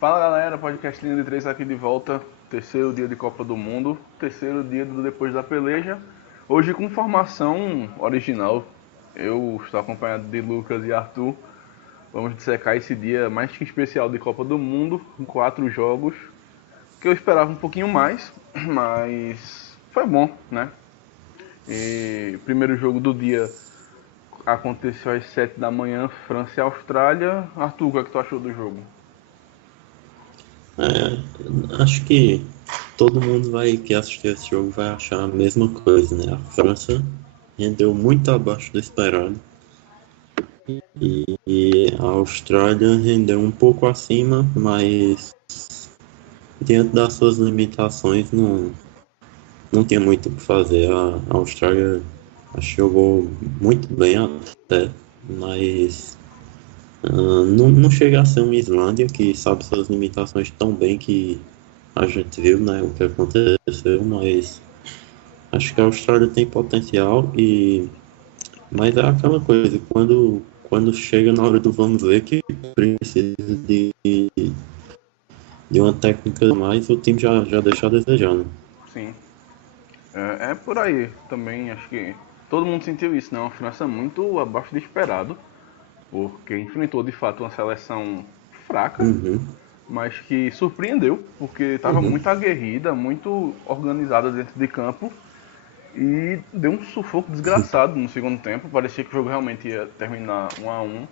Fala galera, podcast Linha de 3 aqui de volta. Terceiro dia de Copa do Mundo, terceiro dia do depois da peleja. Hoje com formação original. Eu estou acompanhado de Lucas e Arthur. Vamos dissecar esse dia mais que especial de Copa do Mundo, com 4 jogos. Que eu esperava um pouquinho mais, mas foi bom, né? E o primeiro jogo do dia aconteceu às 7 da manhã, França e Austrália. Arthur, o que é que tu achou do jogo? Acho que todo mundo que assistir esse jogo vai achar a mesma coisa, né? A França rendeu muito abaixo do esperado e a Austrália rendeu um pouco acima, mas diante das suas limitações não tinha muito o que fazer. A Austrália acho que jogou muito bem até, mas não chega a ser uma Islândia que sabe suas limitações tão bem que a gente viu, né, o que aconteceu, mas acho que a Austrália tem potencial mas é aquela coisa, quando chega na hora do vamos ver que precisa de uma técnica a mais, o time já deixa a desejar, né? Sim, é por aí também. Acho que todo mundo sentiu isso, né? Uma França muito abaixo do esperado, porque enfrentou de fato uma seleção fraca, Uhum, mas que surpreendeu, porque estava uhum. muito aguerrida, muito organizada dentro de campo e deu um sufoco desgraçado no segundo tempo. Parecia que o jogo realmente ia terminar 1-1,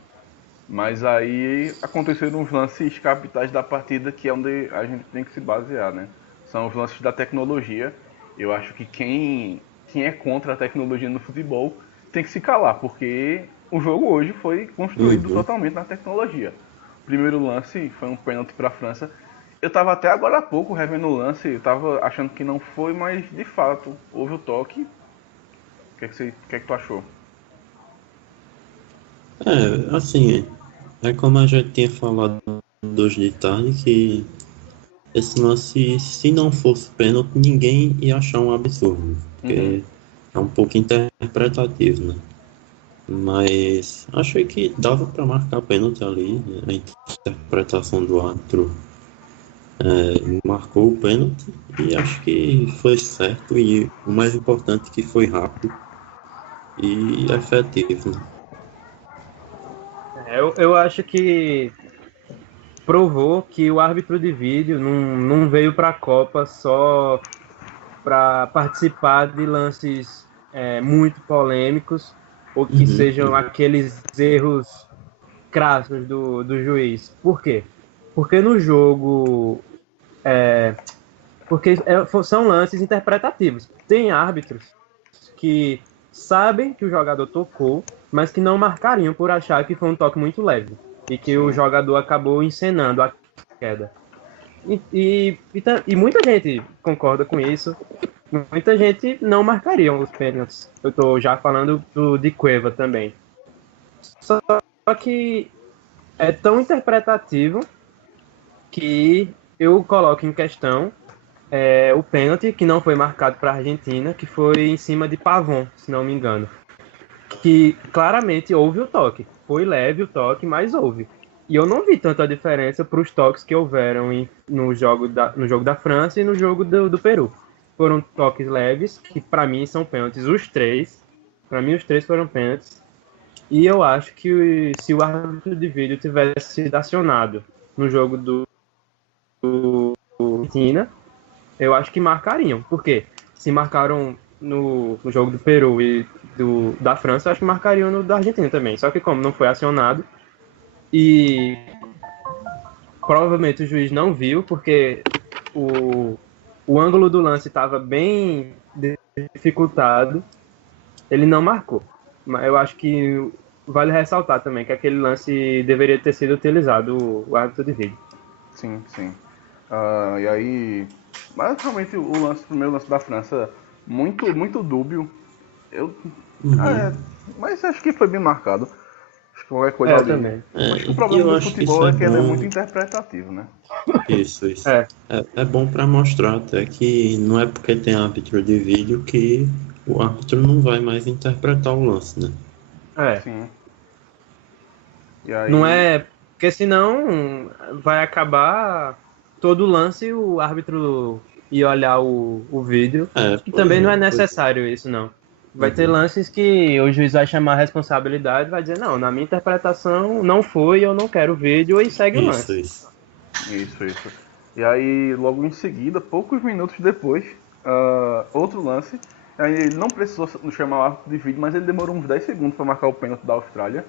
mas aí aconteceram os lances capitais da partida, que é onde a gente tem que se basear, né? São os lances da tecnologia. Eu acho que quem é contra a tecnologia no futebol tem que se calar, porque o jogo hoje foi construído Uhum. totalmente na tecnologia. O primeiro lance foi um pênalti para a França. Eu tava até agora há pouco revendo o lance, eu tava achando que não foi, mas de fato houve o toque. O que é que tu achou? Assim, é como a gente tinha falado hoje de tarde, que esse lance, se não fosse pênalti, ninguém ia achar um absurdo, Uhum. porque é um pouco interpretativo, né? Mas achei que dava para marcar pênalti ali, né? A interpretação do árbitro marcou o pênalti e acho que foi certo e o mais importante que foi rápido e efetivo, né? Eu acho que provou que o árbitro de vídeo não veio para a Copa só para participar de lances muito polêmicos ou que Uhum, sejam aqueles erros crassos do juiz. Por quê? Porque no jogo. São lances interpretativos. Tem árbitros que sabem que o jogador tocou, mas que não marcariam por achar que foi um toque muito leve e que o Sim. jogador acabou encenando a queda. E muita gente concorda com isso. Muita gente não marcaria os pênaltis. Eu estou já falando de Cueva também. Só que é tão interpretativo que eu coloco em questão o pênalti que não foi marcado para a Argentina, que foi em cima de Pavon, se não me engano. Que claramente houve o toque. Foi leve o toque, mas houve. E eu não vi tanta diferença para os toques que houveram no jogo da França e no jogo do Peru. Foram toques leves, que para mim são pênaltis os três. Para mim, os três foram pênaltis. E eu acho que se o árbitro de vídeo tivesse sido acionado no jogo do Argentina, eu acho que marcariam. Por quê? Se marcaram no jogo do Peru e da França, eu acho que marcariam no da Argentina também. Só que como não foi acionado e provavelmente o juiz não viu, porque o ângulo do lance estava bem dificultado, ele não marcou. Mas eu acho que vale ressaltar também que aquele lance deveria ter sido utilizado o árbitro de vídeo. Sim, sim. E aí, mas realmente o primeiro lance da França, muito dúbio. Eu, uhum. é, mas acho que foi bem marcado. Acho que qualquer coisa Eu ali. também. Acho que o E problema eu do acho que isso futebol é é que ele é muito bom. interpretativo, né? Isso. É, É bom para mostrar até que não é porque tem árbitro de vídeo que o árbitro não vai mais interpretar o lance, né? é. Sim. E Não aí, é. Porque senão vai acabar todo lance o árbitro ir olhar o vídeo. E Pois também não é pois necessário isso, não. Vai ter Uhum. lances que o juiz vai chamar a responsabilidade, vai dizer, não, na minha interpretação não foi, eu não quero o vídeo, e segue o Isso, lance. isso. Isso. E aí, logo em seguida, poucos minutos depois, outro lance. Aí ele não precisou chamar o árbitro de vídeo, mas ele demorou uns 10 segundos para marcar o pênalti da Austrália.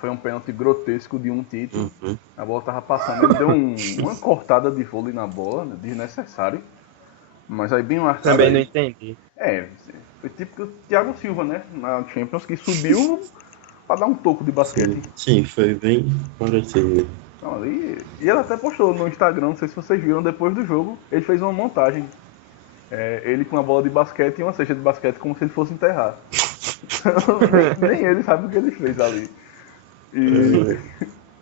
Foi um pênalti grotesco de Tite. Uhum. A bola tava passando, ele deu uma cortada de vôlei na bola, né, desnecessário. Mas aí bem marcado Também não aí. entendi. Foi tipo o Thiago Silva, né? Na Champions, que subiu para dar um toco de basquete. Sim, foi bem parecido. Então, ali, e ele até postou no Instagram, não sei se vocês viram, depois do jogo, ele fez uma montagem. Ele com uma bola de basquete e uma cesta de basquete como se ele fosse enterrar. Então, nem ele sabe o que ele fez ali. E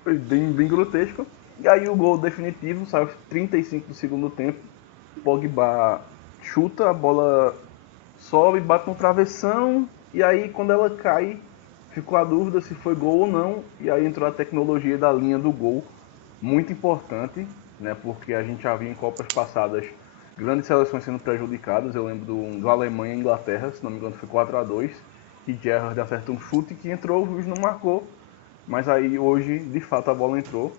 foi bem grotesco. E aí o gol definitivo saiu aos 35 do segundo tempo. Pogba chuta, a bola sobe, bate no travessão. E aí quando ela cai, ficou a dúvida se foi gol ou não. E aí entrou a tecnologia da linha do gol. Muito importante, né? Porque a gente já viu em Copas passadas grandes seleções sendo prejudicadas. Eu lembro do Alemanha e Inglaterra, se não me engano foi 4-2. Que Gerrard acerta um chute que entrou, o juiz não marcou. Mas aí hoje, de fato, a bola entrou.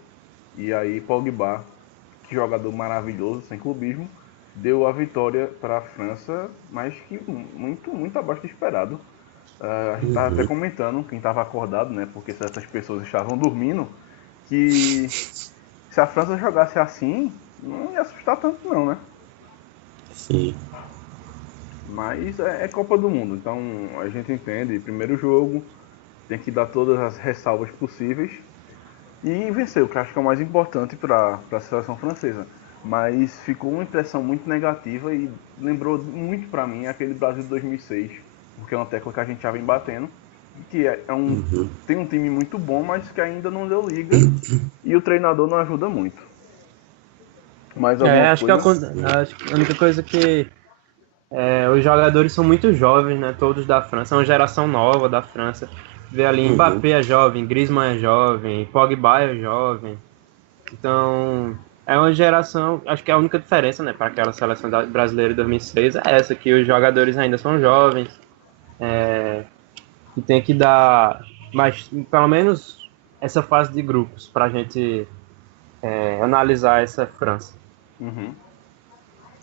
E aí Pogba, que jogador maravilhoso, sem clubismo, deu a vitória para a França, mas que muito abaixo do esperado. A gente estava até comentando, quem estava acordado, né? Porque essas pessoas estavam dormindo, que se a França jogasse assim, não ia assustar tanto não, né? Sim. Mas é Copa do Mundo, então a gente entende, primeiro jogo, tem que dar todas as ressalvas possíveis e venceu, que acho que é o mais importante para a seleção francesa. Mas ficou uma impressão muito negativa e lembrou muito para mim aquele Brasil de 2006, porque é uma tecla que a gente já vem batendo, que tem um time muito bom, mas que ainda não deu liga e o treinador não ajuda muito. Mais alguma Acho que coisa? acho que a única coisa que os jogadores são muito jovens, né? Todos da França, é uma geração nova da França. Vê ali, Mbappé é jovem, Griezmann é jovem, Pogba é jovem. Então, é uma geração, acho que a única diferença, né, para aquela seleção brasileira de 2006 é essa, que os jogadores ainda são jovens, e tem que dar mais, pelo menos essa fase de grupos para a gente analisar essa França. Uhum.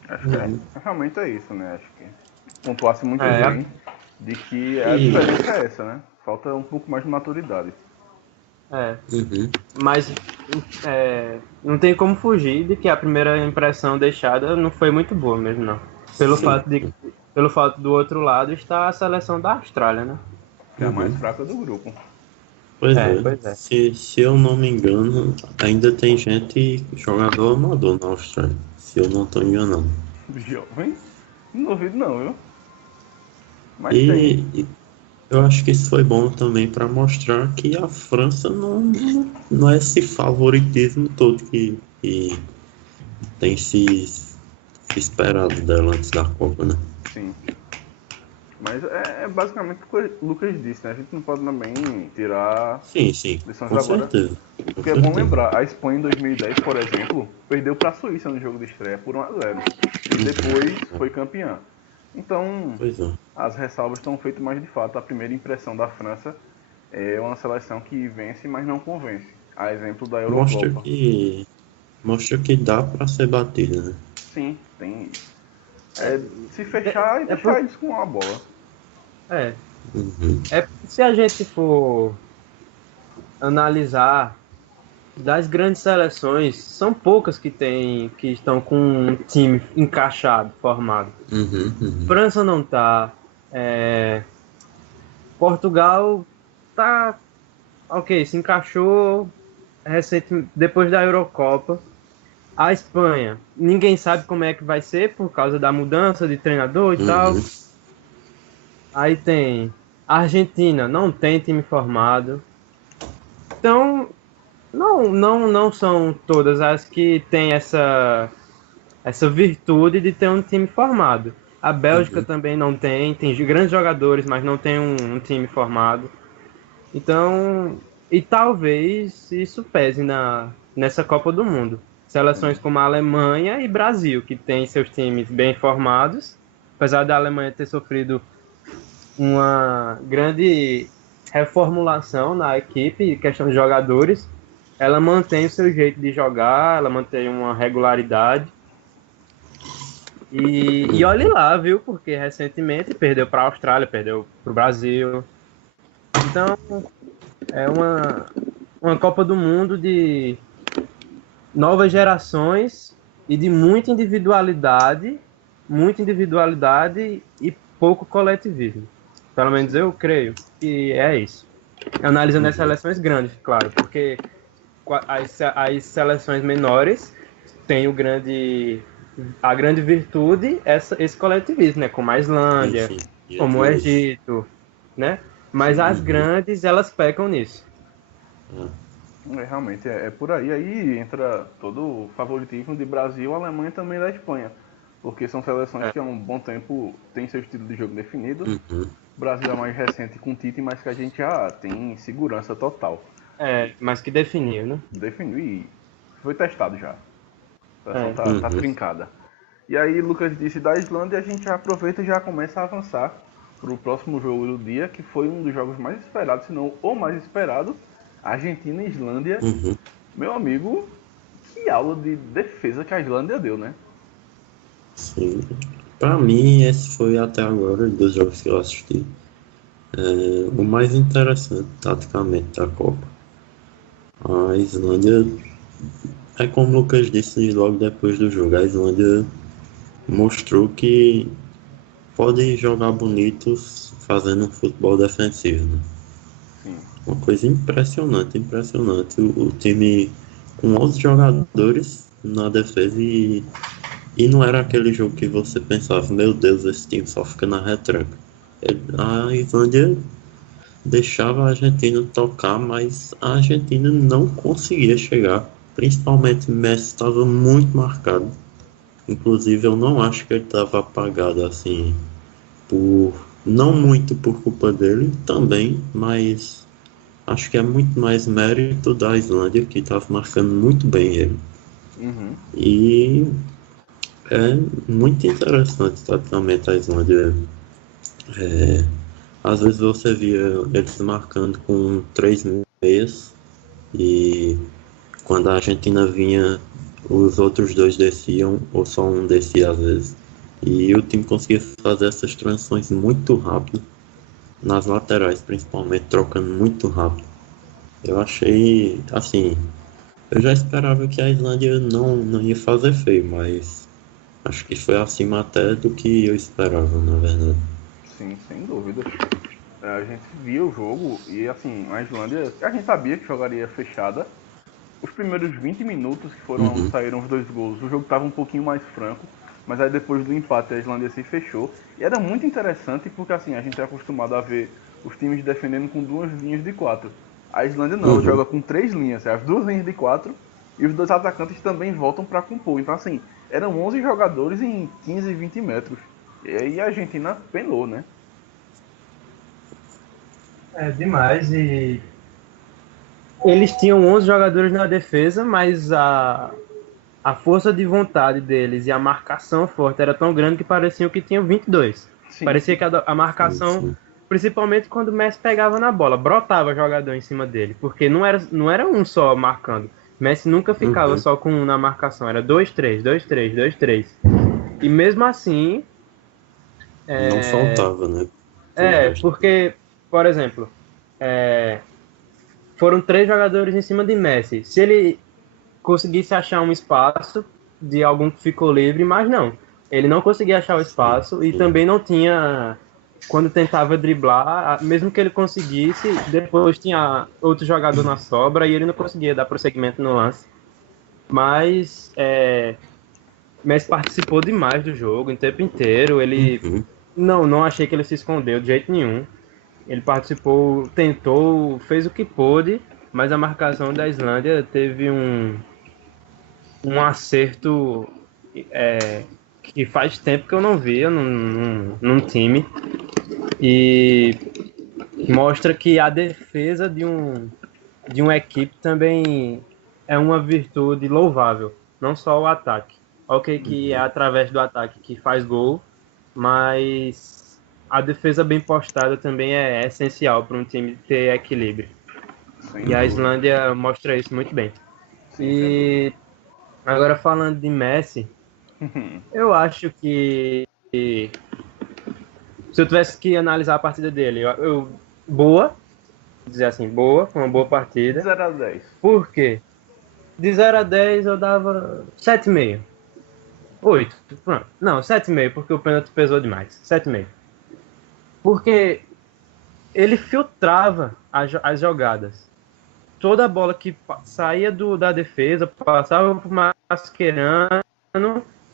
Acho que realmente é isso, né? Acho que pontuasse muito É. bem de que a diferença é essa, né? Falta um pouco mais de maturidade. Mas não tem como fugir de que a primeira impressão deixada não foi muito boa mesmo, não. Pelo fato do outro lado estar a seleção da Austrália, né? Que é a mais fraca do grupo. Pois Pois é. Se eu não me engano, ainda tem gente, jogador amador na Austrália. Se eu não estou enganando. Jovem? Não duvido não, viu? Mas tem. E eu acho que isso foi bom também para mostrar que a França não é esse favoritismo todo que tem se esperado dela antes da Copa, né? Sim. Mas é basicamente o que o Lucas disse, né? A gente não pode também tirar Sim, lições com agora. certeza. Porque é bom lembrar, a Espanha em 2010, por exemplo, perdeu para a Suíça no jogo de estreia por 1-0. E depois foi campeã. Então, Pois é. as ressalvas estão feitas, mas de fato a primeira impressão da França é uma seleção que vence, mas não convence. A exemplo da Eurocopa. Mostra que dá para ser batida, né? Sim, tem isso. Se fechar e deixar eles com uma bola. Se a gente for analisar das grandes seleções, são poucas que estão com um time encaixado, formado. França não tá. Portugal tá ok, se encaixou depois da Eurocopa. A Espanha, ninguém sabe como é que vai ser por causa da mudança de treinador e tal. Aí tem a Argentina, não tem time formado. Então, não são todas as que têm essa virtude de ter um time formado. A Bélgica também não tem grandes jogadores, mas não tem um time formado. Então, E talvez isso pese nessa Copa do Mundo. Seleções como a Alemanha e Brasil, que têm seus times bem formados, apesar da Alemanha ter sofrido uma grande reformulação na equipe, questão de jogadores, ela mantém o seu jeito de jogar, ela mantém uma regularidade. E olhe lá, viu? Porque recentemente perdeu para a Austrália, perdeu para o Brasil. Então, é uma Copa do Mundo de novas gerações e de muita individualidade e pouco coletivismo. Pelo menos eu creio que é isso. Analisando as seleções grandes, claro, porque as seleções menores têm a grande virtude, esse coletivismo, né? Como a Islândia, como o Egito, né? Mas as grandes, elas pecam nisso. Realmente, é por aí. Aí entra todo o favoritismo de Brasil, Alemanha e também da Espanha. Porque são seleções que há um bom tempo têm seu estilo de jogo definido. O Brasil é mais recente com o Tite, mas que a gente já tem segurança total. Mas que definiu, né? Definiu e foi testado já. A seleção tá trincada. E aí, Lucas disse da Islândia, a gente já aproveita e já começa a avançar para o próximo jogo do dia, que foi um dos jogos mais esperados, se não o mais esperado, Argentina e Islândia. Meu amigo, que aula de defesa que a Islândia deu, né? Sim. Pra mim, esse foi até agora, dos jogos que eu assisti, o mais interessante, taticamente, da Copa. A Islândia, como o Lucas disse logo depois do jogo, a Islândia mostrou que pode jogar bonitos fazendo um futebol defensivo, né? Sim. Uma coisa impressionante. O time com 11 jogadores na defesa e não era aquele jogo que você pensava, meu Deus, esse time só fica na retranca. A Islândia deixava a Argentina tocar, mas a Argentina não conseguia chegar. Principalmente Messi estava muito marcado. Inclusive eu não acho que ele estava apagado assim, não muito por culpa dele também, mas acho que é muito mais mérito da Islândia, que estava marcando muito bem ele. E é muito interessante taticamente a Islândia. Às vezes você via eles marcando com 3 meias e quando a Argentina vinha, os outros dois desciam, ou só um descia às vezes. E o time conseguia fazer essas transições muito rápido, nas laterais principalmente, trocando muito rápido. Eu achei, assim, eu já esperava que a Islândia não ia fazer feio, mas acho que foi acima até do que eu esperava, na verdade. Sim, sem dúvida. A gente via o jogo e, assim, a Islândia, a gente sabia que jogaria fechada. Os primeiros 20 minutos, que foram onde saíram os 2 gols, o jogo estava um pouquinho mais franco, mas aí depois do empate a Islândia se fechou. E era muito interessante porque, assim, a gente é acostumado a ver os times defendendo com 2 linhas de 4. A Islândia não, joga com 3 linhas, as 2 linhas de 4 e os 2 atacantes também voltam para compor. Então, assim, eram 11 jogadores em 15, 20 metros. E aí a Argentina penou, né? É demais. E eles tinham 11 jogadores na defesa, mas a força de vontade deles e a marcação forte era tão grande que pareciam que tinham 22. Sim. Parecia que a marcação, principalmente quando o Messi pegava na bola, brotava jogador em cima dele, porque não era um só marcando. Messi nunca ficava só com um na marcação, era 2-3, 2-3, 2-3. E mesmo assim... não faltava, né? Porque, por exemplo, foram 3 jogadores em cima de Messi. Se ele conseguisse achar um espaço de algum que ficou livre, mas não. Ele não conseguia achar o espaço e também não tinha... Quando tentava driblar, mesmo que ele conseguisse, depois tinha outro jogador na sobra e ele não conseguia dar prosseguimento no lance. Mas Messi participou demais do jogo, o tempo inteiro. Ele não achei que ele se escondeu de jeito nenhum. Ele participou, tentou, fez o que pôde, mas a marcação da Islândia teve um acerto que faz tempo que eu não via num time. E mostra que a defesa de um de uma equipe também é uma virtude louvável, não só o ataque. Ok, que é através do ataque que faz gol, mas a defesa bem postada também é essencial para um time ter equilíbrio. Sem E a dúvida. Islândia mostra isso muito bem. Sim, E agora falando de Messi, eu acho que se eu tivesse que analisar a partida dele, boa, dizer assim, boa, foi uma boa partida. 0 a 10. Por quê? De 0 a 10 eu dava 7,5. 8, pronto. Não, 7,5, porque o pênalti pesou demais. 7,5. Porque ele filtrava as jogadas. Toda a bola que saía da defesa passava por Mascherano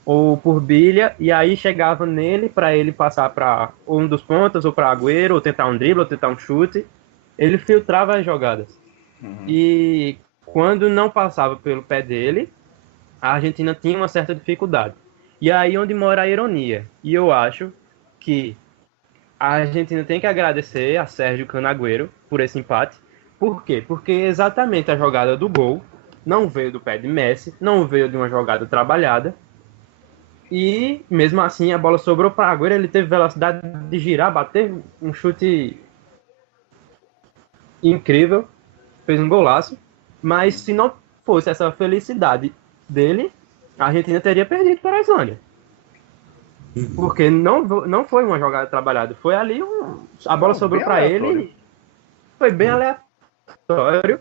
ou por Bilha, e aí chegava nele para ele passar para um dos pontas, ou para Agüero, ou tentar um drible, ou tentar um chute. Ele filtrava as jogadas. E quando não passava pelo pé dele, a Argentina tinha uma certa dificuldade. E aí onde mora a ironia. E eu acho que a Argentina tem que agradecer a Sérgio Canagüero por esse empate. Por quê? Porque exatamente a jogada do gol não veio do pé de Messi, não veio de uma jogada trabalhada. E mesmo assim a bola sobrou para Agüero, ele teve velocidade de girar, bater um chute incrível, fez um golaço. Mas se não fosse essa felicidade dele, a Argentina teria perdido para a Islândia. Porque não foi uma jogada trabalhada, foi ali a bola sobrou para ele, foi bem aleatório.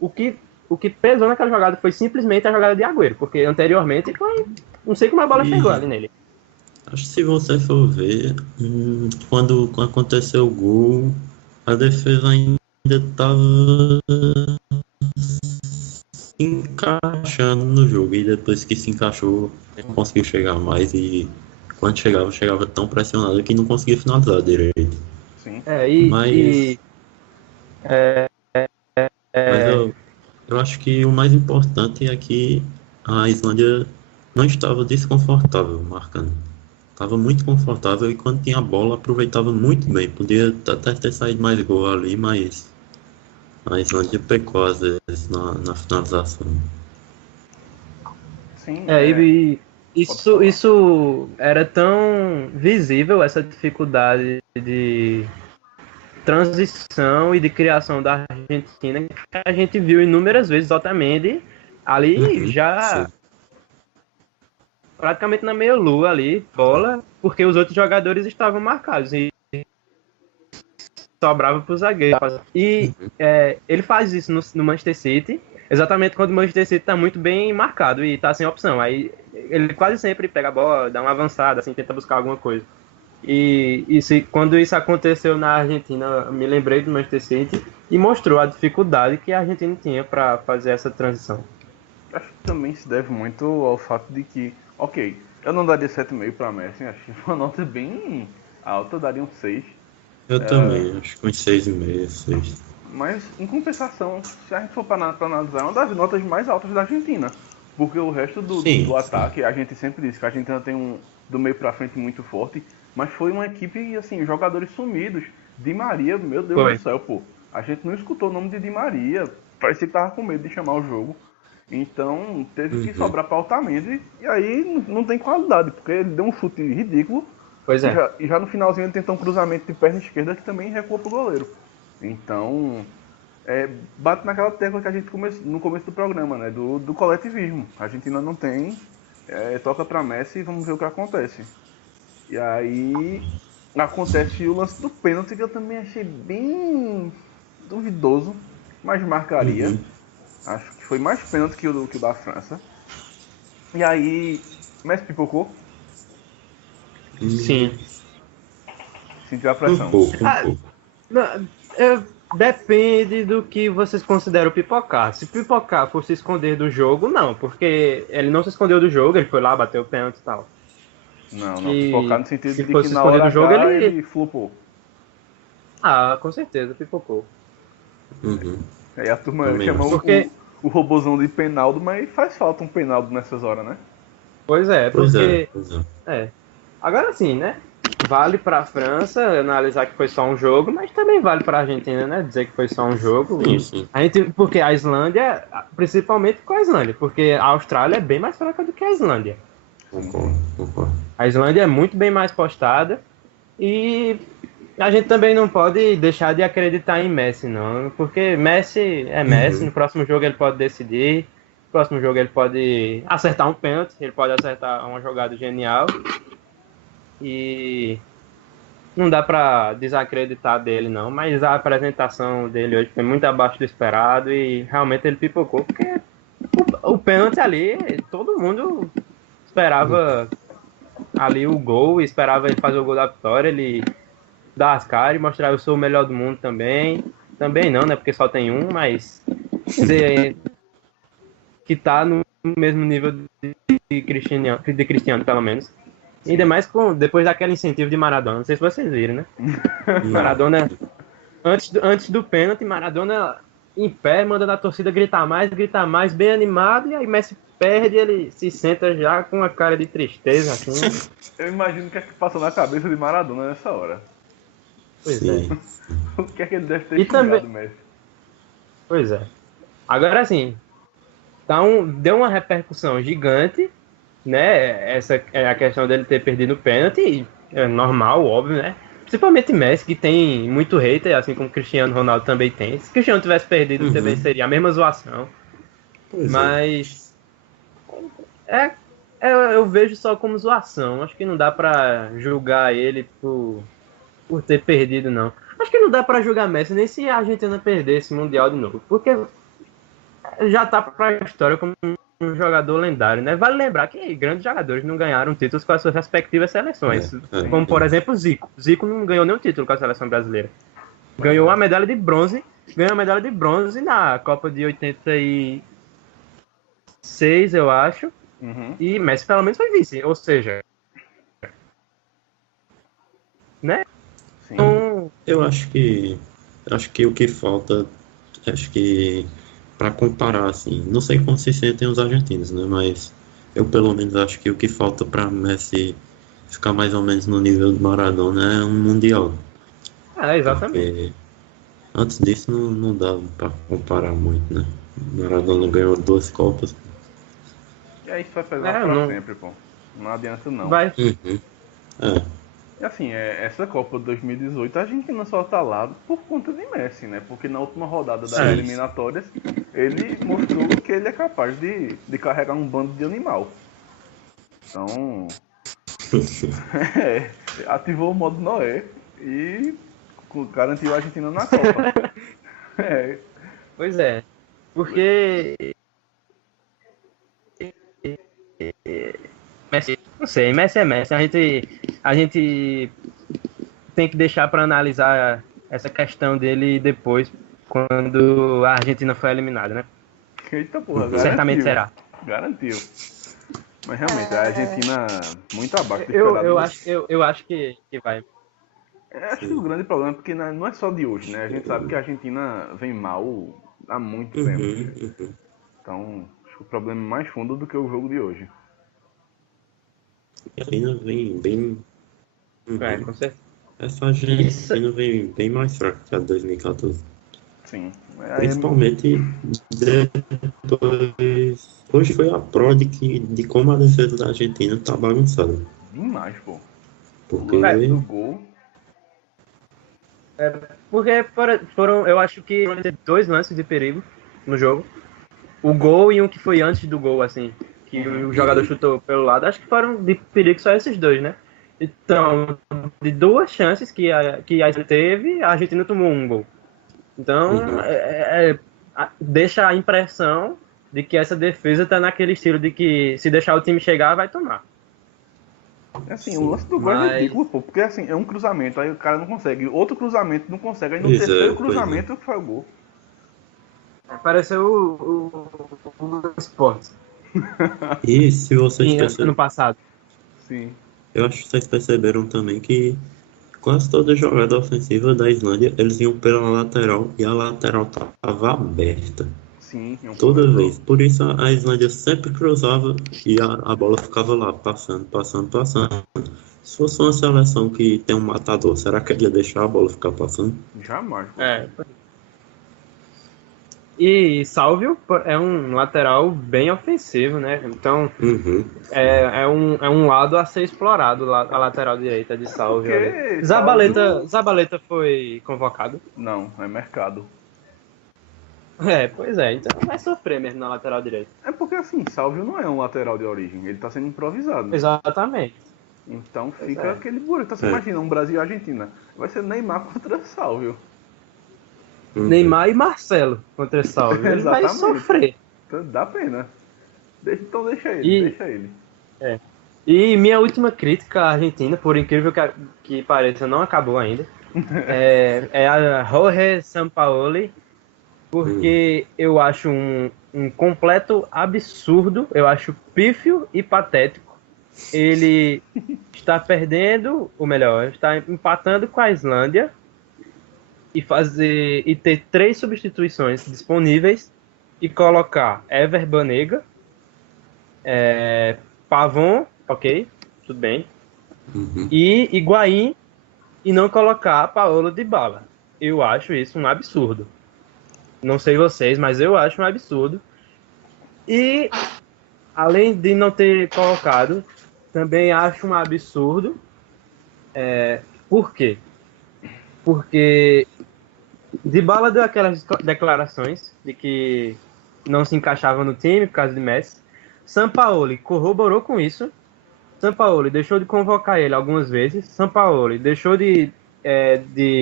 O que pesou naquela jogada foi simplesmente a jogada de Agüero, porque anteriormente não sei como a bola chegou ali nele. Acho que se você for ver, quando aconteceu o gol, a defesa ainda estava encaixando no jogo, e depois que se encaixou, não conseguiu chegar mais, e quando chegava tão pressionado que não conseguia finalizar direito. Sim. Mas eu acho que o mais importante é que a Islândia não estava desconfortável marcando. Estava muito confortável, e quando tinha a bola aproveitava muito bem. Podia até ter saído mais gol ali, mas a Islândia pecou às vezes na finalização. Sim, e isso era tão visível, essa dificuldade de transição e de criação da Argentina, que a gente viu inúmeras vezes Otamendi ali já praticamente na meia-lua ali, bola, porque os outros jogadores estavam marcados e sobrava para o zagueiro. E ele faz isso no Manchester City, exatamente quando o Manchester City está muito bem marcado e está sem opção. Aí ele quase sempre pega a bola, dá uma avançada, assim, tenta buscar alguma coisa. Quando isso aconteceu na Argentina, me lembrei do Manchester City e mostrou a dificuldade que a Argentina tinha para fazer essa transição. Acho que também se deve muito ao fato de que, ok, eu não daria 7,5 para Messi, acho que uma nota bem alta, eu daria um 6. Eu também, acho que uns 6,5, 6. Mas, em compensação, se a gente for para analisar, é uma das notas mais altas da Argentina. Porque o resto do ataque, a gente sempre diz que a Argentina tem do meio para frente muito forte, mas foi uma equipe, assim, jogadores sumidos. Di Maria, meu Deus do céu, pô. A gente não escutou o nome de Di Maria, parecia que tava com medo de chamar o jogo. Então, teve que sobrar para Otamendi, e aí não tem qualidade, porque ele deu um chute ridículo. Pois é. E já no finalzinho ele tentou um cruzamento de perna esquerda que também recuou pro goleiro. Então, bate naquela tecla que a gente no começo do programa, né? Do coletivismo. A Argentina não tem, toca para Messi e vamos ver o que acontece. E aí acontece o lance do pênalti, que eu também achei bem duvidoso, mas marcaria. Acho que foi mais pênalti que o da França. E aí, Messi pipocou. Sim. Sentiu a pressão. Um pouco. Depende do que vocês consideram pipocar. Se pipocar for se esconder do jogo, não, porque ele não se escondeu do jogo, ele foi lá, bateu o pênalti e tal. Não, pipocar no sentido de que na hora do jogo ele flopou. Com certeza, pipocou. Aí a turma Também chamou o robozão de Penaldo, mas faz falta um Penaldo nessas horas, né? Pois é, Pois porque... é. Agora sim, né? vale para a França analisar que foi só um jogo, mas também vale para a Argentina, né? Dizer que foi só um jogo. Sim, sim. Porque a Islândia, principalmente com a Islândia, porque a Austrália é bem mais fraca do que a Islândia. Concordo. A Islândia é muito bem mais postada e a gente também não pode deixar de acreditar em Messi, não, porque Messi é Messi. No próximo jogo ele pode decidir, no próximo jogo ele pode acertar um pênalti, ele pode acertar uma jogada genial. E não dá pra desacreditar dele, não. Mas a apresentação dele hoje foi muito abaixo do esperado e realmente ele pipocou, porque o pênalti ali, todo mundo esperava ali o gol, esperava ele fazer o gol da vitória, ele dar as caras e mostrar eu sou o melhor do mundo também. Também não, né? Porque só tem um, mas dizer que tá no mesmo nível de Cristiano, pelo menos. Ainda mais depois daquele incentivo de Maradona. Não sei se vocês viram, né? Maradona, antes do pênalti, Maradona em pé, mandando a torcida gritar mais, bem animado. E aí Messi perde, ele se senta já com uma cara de tristeza, assim. Eu imagino o que é que passou na cabeça de Maradona nessa hora. Pois é. O que é que ele deve ter E também- Messi? Pois é. Agora, assim, deu uma repercussão gigante, né? Essa é a questão dele ter perdido o pênalti, e é normal, óbvio, né? Principalmente Messi, que tem muito hater, assim como Cristiano Ronaldo também tem. Se Cristiano tivesse perdido, também seria a mesma zoação. Pois é. Mas eu vejo só como zoação. Acho que não dá pra julgar ele por ter perdido, não. Acho que não dá pra julgar Messi nem se a Argentina perder esse Mundial de novo. Porque já tá pra história como um jogador lendário, né? Vale lembrar que grandes jogadores não ganharam títulos com as suas respectivas seleções. Como, por exemplo, Zico. Zico não ganhou nenhum título com a seleção brasileira. Ganhou a medalha de bronze. Ganhou a medalha de bronze na Copa de 86, eu acho. E Messi pelo menos foi vice. Ou seja, né? Sim. Então, Eu acho que o que falta, para comparar assim, não sei como se sentem os argentinos, né? Mas eu pelo menos acho que o que falta para Messi ficar mais ou menos no nível do Maradona é um mundial. exatamente. Porque antes disso não dá para comparar muito, né? Maradona ganhou 2 Copas. E aí isso vai pesar pra sempre, pô. Não adianta não. Vai. E assim, essa Copa de 2018 a Argentina só tá lá por conta de Messi, né? Porque na última rodada das eliminatórias ele mostrou que ele é capaz de carregar um bando de animal. Então, ativou o modo Noé e garantiu a Argentina na Copa. Pois é. Porque Messi, não sei, Messi é Messi. A gente tem que deixar para analisar essa questão dele depois, quando a Argentina foi eliminada, né? Eita porra, garantiu. Certamente será. Garantiu. Mas realmente, a Argentina muito abaixo do esperado. Eu acho que vai. Acho que o grande problema é porque não é só de hoje, né? A gente sabe que a Argentina vem mal há muito tempo. Então, acho que o problema é mais fundo do que o jogo de hoje. A Argentina vem bem. Com certeza. Essa Argentina vem bem mais fraca que a de 2014. Sim. Principalmente depois. Hoje foi a prova de como a defesa da Argentina tá bagunçada. Demais, pô. Porque. O gol. Porque foram, eu acho que 2 lances de perigo no jogo. O gol e um que foi antes do gol, assim. Que o jogador chutou pelo lado. Acho que foram de perigo só esses 2, né? Então, de 2 chances que a Argentina teve, a Argentina tomou um gol. Então, deixa a impressão de que essa defesa tá naquele estilo de que se deixar o time chegar, vai tomar. Assim, o lance do gol é ridículo, pô, porque assim, é um cruzamento, aí o cara não consegue, outro cruzamento não consegue, aí no terceiro cruzamento foi o gol. Pareceu o Sport. E se vocês ano passado. Sim. Eu acho que vocês perceberam também que quase toda jogada ofensiva da Islândia, eles iam pela lateral e a lateral estava aberta. Sim. Toda vez. Por isso a Islândia sempre cruzava e a bola ficava lá, passando. Se fosse uma seleção que tem um matador, será que ele ia deixar a bola ficar passando? Jamais. Pô. E Salvio é um lateral bem ofensivo, né? Então Uhum. é um lado a ser explorado, a lateral direita de Salvio. Porque Zabaleta foi convocado? Não, é mercado. Pois é, então vai sofrer mesmo na lateral direita. É porque assim, Salvio não é um lateral de origem, ele tá sendo improvisado. Exatamente. Então Pois fica é. aquele buraco. Então você imagina, um Brasil e Argentina. Vai ser Neymar contra Salvio. Neymar e Marcelo contra Salvio. Ele vai Exatamente. sofrer. Então dá pena. Então deixa ele, deixa ele. E minha última crítica à Argentina, por incrível que pareça, não acabou ainda. É a Jorge Sampaoli, porque eu acho um completo absurdo, eu acho pífio e patético. Ele está perdendo, ou melhor, está empatando com a Islândia e ter 3 substituições disponíveis e colocar Ever Banega, Pavon, ok, tudo bem, e Higuaín, e não colocar Paulo Dybala. Eu acho isso um absurdo. Não sei vocês, mas eu acho um absurdo. E além de não ter colocado, também acho um absurdo. Por quê? Porque Dybala deu aquelas declarações de que não se encaixava no time por causa de Messi. Sampaoli corroborou com isso. Sampaoli deixou de convocar ele algumas vezes. Sampaoli deixou de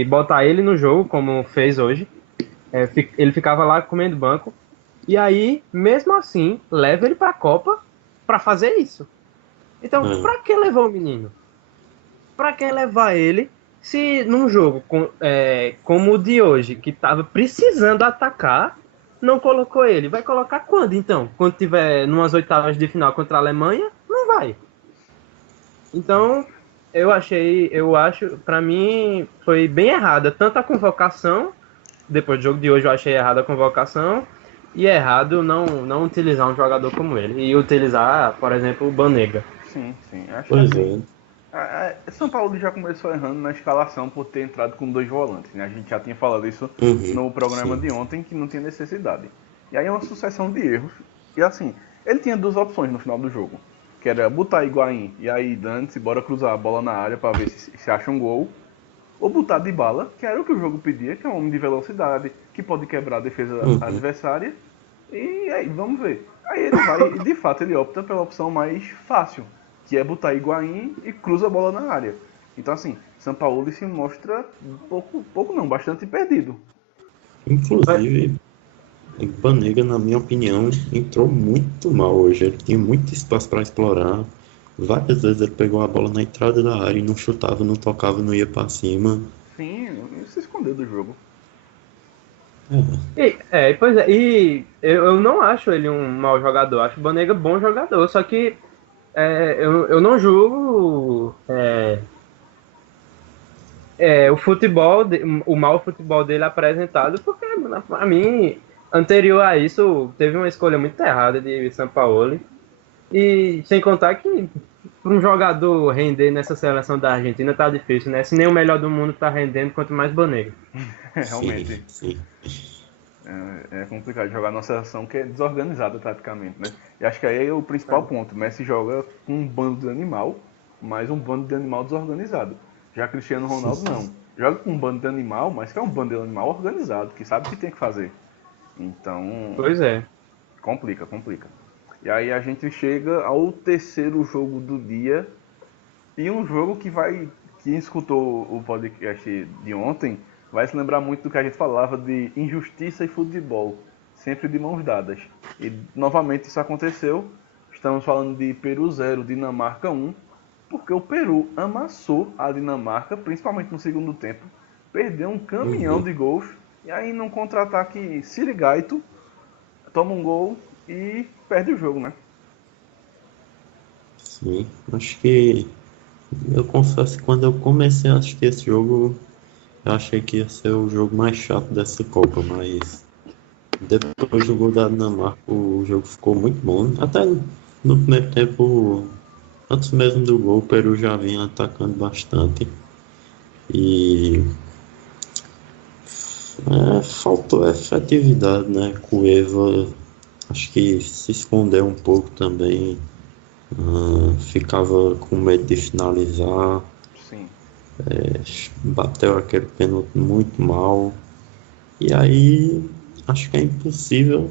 botar ele no jogo, como fez hoje. Ele ficava lá comendo banco. E aí, mesmo assim, leva ele para a Copa para fazer isso. Então, para que levar o menino? Para que levar ele se num jogo como o de hoje, que estava precisando atacar, não colocou ele? Vai colocar quando, então? Quando tiver numas oitavas de final contra a Alemanha? Não vai. Então, para mim, foi bem errada. Tanto a convocação, depois do jogo de hoje eu achei errada a convocação, e errado não utilizar um jogador como ele. E utilizar, por exemplo, o Banega. Sim. Acho Pois assim. São Paulo já começou errando na escalação por ter entrado com 2 volantes, né? A gente já tinha falado isso no programa de ontem, que não tinha necessidade. E aí é uma sucessão de erros. E assim, ele tinha 2 opções no final do jogo, que era botar Higuaín e aí dane-se, bora cruzar a bola na área para ver se acha um gol, ou botar Dybala, que era o que o jogo pedia, que é um homem de velocidade, que pode quebrar a defesa adversária, e aí vamos ver. Aí ele vai, e de fato ele opta pela opção mais fácil, que é botar Higuaín e cruza a bola na área. Então assim, Sampaoli se mostra bastante perdido. Inclusive, Banega, na minha opinião, entrou muito mal hoje. Ele tinha muito espaço para explorar. Várias vezes ele pegou a bola na entrada da área e não chutava, não tocava, não ia para cima. Sim, ele se escondeu do jogo. Pois é, e eu não acho ele um mau jogador, acho o Banega bom jogador, só que eu não julgo o futebol, o mau futebol dele apresentado, porque pra mim, anterior a isso, teve uma escolha muito errada de Sampaoli. E sem contar que para um jogador render nessa seleção da Argentina tá difícil, né? Se nem o melhor do mundo tá rendendo, quanto mais Banega. Realmente. Sim. É complicado jogar numa seleção que é desorganizada taticamente, né? E acho que aí é o principal ponto. Messi joga com um bando de animal, mas um bando de animal desorganizado. Já Cristiano Ronaldo não. Joga com um bando de animal, mas que é um bando de animal organizado, que sabe o que tem que fazer. Então... Pois é. Complica. E aí a gente chega ao terceiro jogo do dia. E um jogo que quem escutou o podcast de ontem vai se lembrar muito do que a gente falava de injustiça e futebol, sempre de mãos dadas. E novamente isso aconteceu. Estamos falando de Peru 0, Dinamarca 1, porque o Peru amassou a Dinamarca, principalmente no segundo tempo, perdeu um caminhão de gols, e aí num contra-ataque Sirigaito, toma um gol e perde o jogo, né? Sim, acho que eu confesso que quando eu comecei a assistir esse jogo, eu achei que ia ser o jogo mais chato dessa Copa, mas depois do gol da Dinamarca, o jogo ficou muito bom. Até no primeiro tempo Antes mesmo do gol, o Peru já vinha atacando bastante. E faltou efetividade, né? Cueva acho que se escondeu um pouco também. Ficava com medo de finalizar. Sim, Bateu aquele pênalti muito mal. E aí acho que é impossível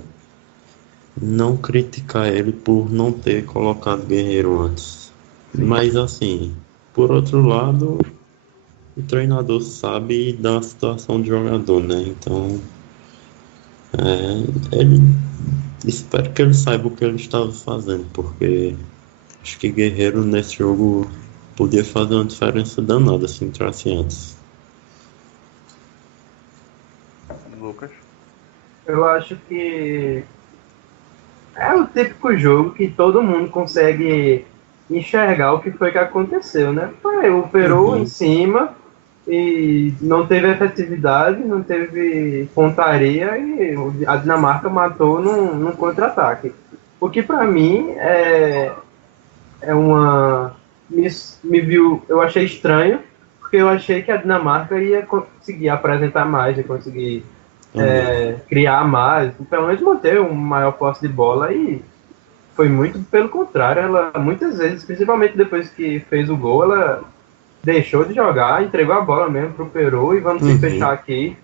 não criticar ele por não ter colocado Guerreiro antes. sim. Mas assim, por outro lado, o treinador sabe da situação do jogador, né? Então, ele espero que ele saiba o que ele estava fazendo, porque acho que Guerreiro nesse jogo podia fazer uma diferença danada se entrasse antes. Lucas. Eu acho que é o típico jogo que todo mundo consegue enxergar o que foi que aconteceu, né? Foi o Peru em Uhum, cima e não teve efetividade, não teve pontaria e a Dinamarca matou num contra-ataque. O que para mim é uma me viu, eu achei estranho, porque eu achei que a Dinamarca ia conseguir apresentar mais, ia conseguir também. criar mais, pelo menos manter um maior posse de bola e foi muito pelo contrário, ela muitas vezes, principalmente depois que fez o gol, ela deixou de jogar, entregou a bola mesmo pro Peru e vamos se fechar Uhum, aqui.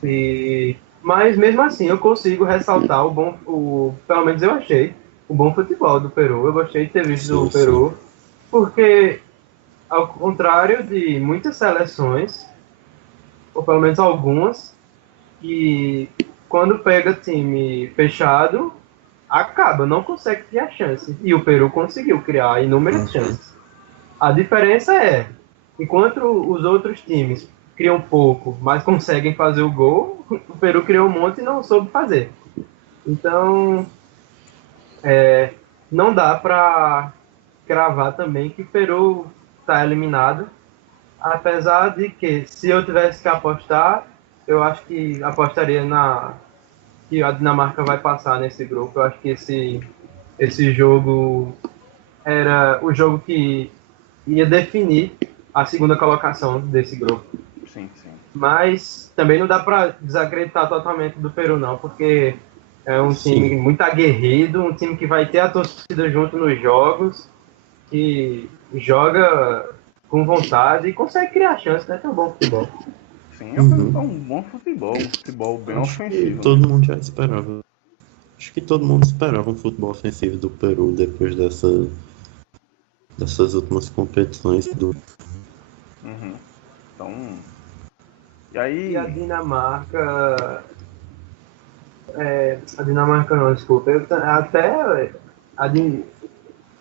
Sim, Mas mesmo assim eu consigo ressaltar pelo menos eu achei, o bom futebol do Peru. Eu gostei de ter visto sim, o sim. Peru, porque ao contrário de muitas seleções, ou pelo menos algumas, que quando pega time fechado, acaba, não consegue criar chance. E o Peru conseguiu criar inúmeras Uhum, chances. A diferença é, enquanto os outros times criam pouco, mas conseguem fazer o gol, o Peru criou um monte e não soube fazer. Então, não dá para cravar também que o Peru está eliminado, apesar de que, se eu tivesse que apostar, eu acho que apostaria na que a Dinamarca vai passar nesse grupo. Eu acho que esse jogo era o jogo que ia definir a segunda colocação desse grupo. sim, sim. Mas também não dá para desacreditar totalmente do Peru, não, porque é um time sim. muito aguerrido, um time que vai ter a torcida junto nos jogos, que joga com vontade e consegue criar chance, né? Tão bom futebol. Sim, apresenta Uhum. um bom futebol, um futebol bem Acho que ofensivo, né? todo mundo já esperava. Acho que todo mundo esperava um futebol ofensivo do Peru depois dessas últimas competições do. Uhum. Então, e E aí, a Dinamarca não, desculpa, até a,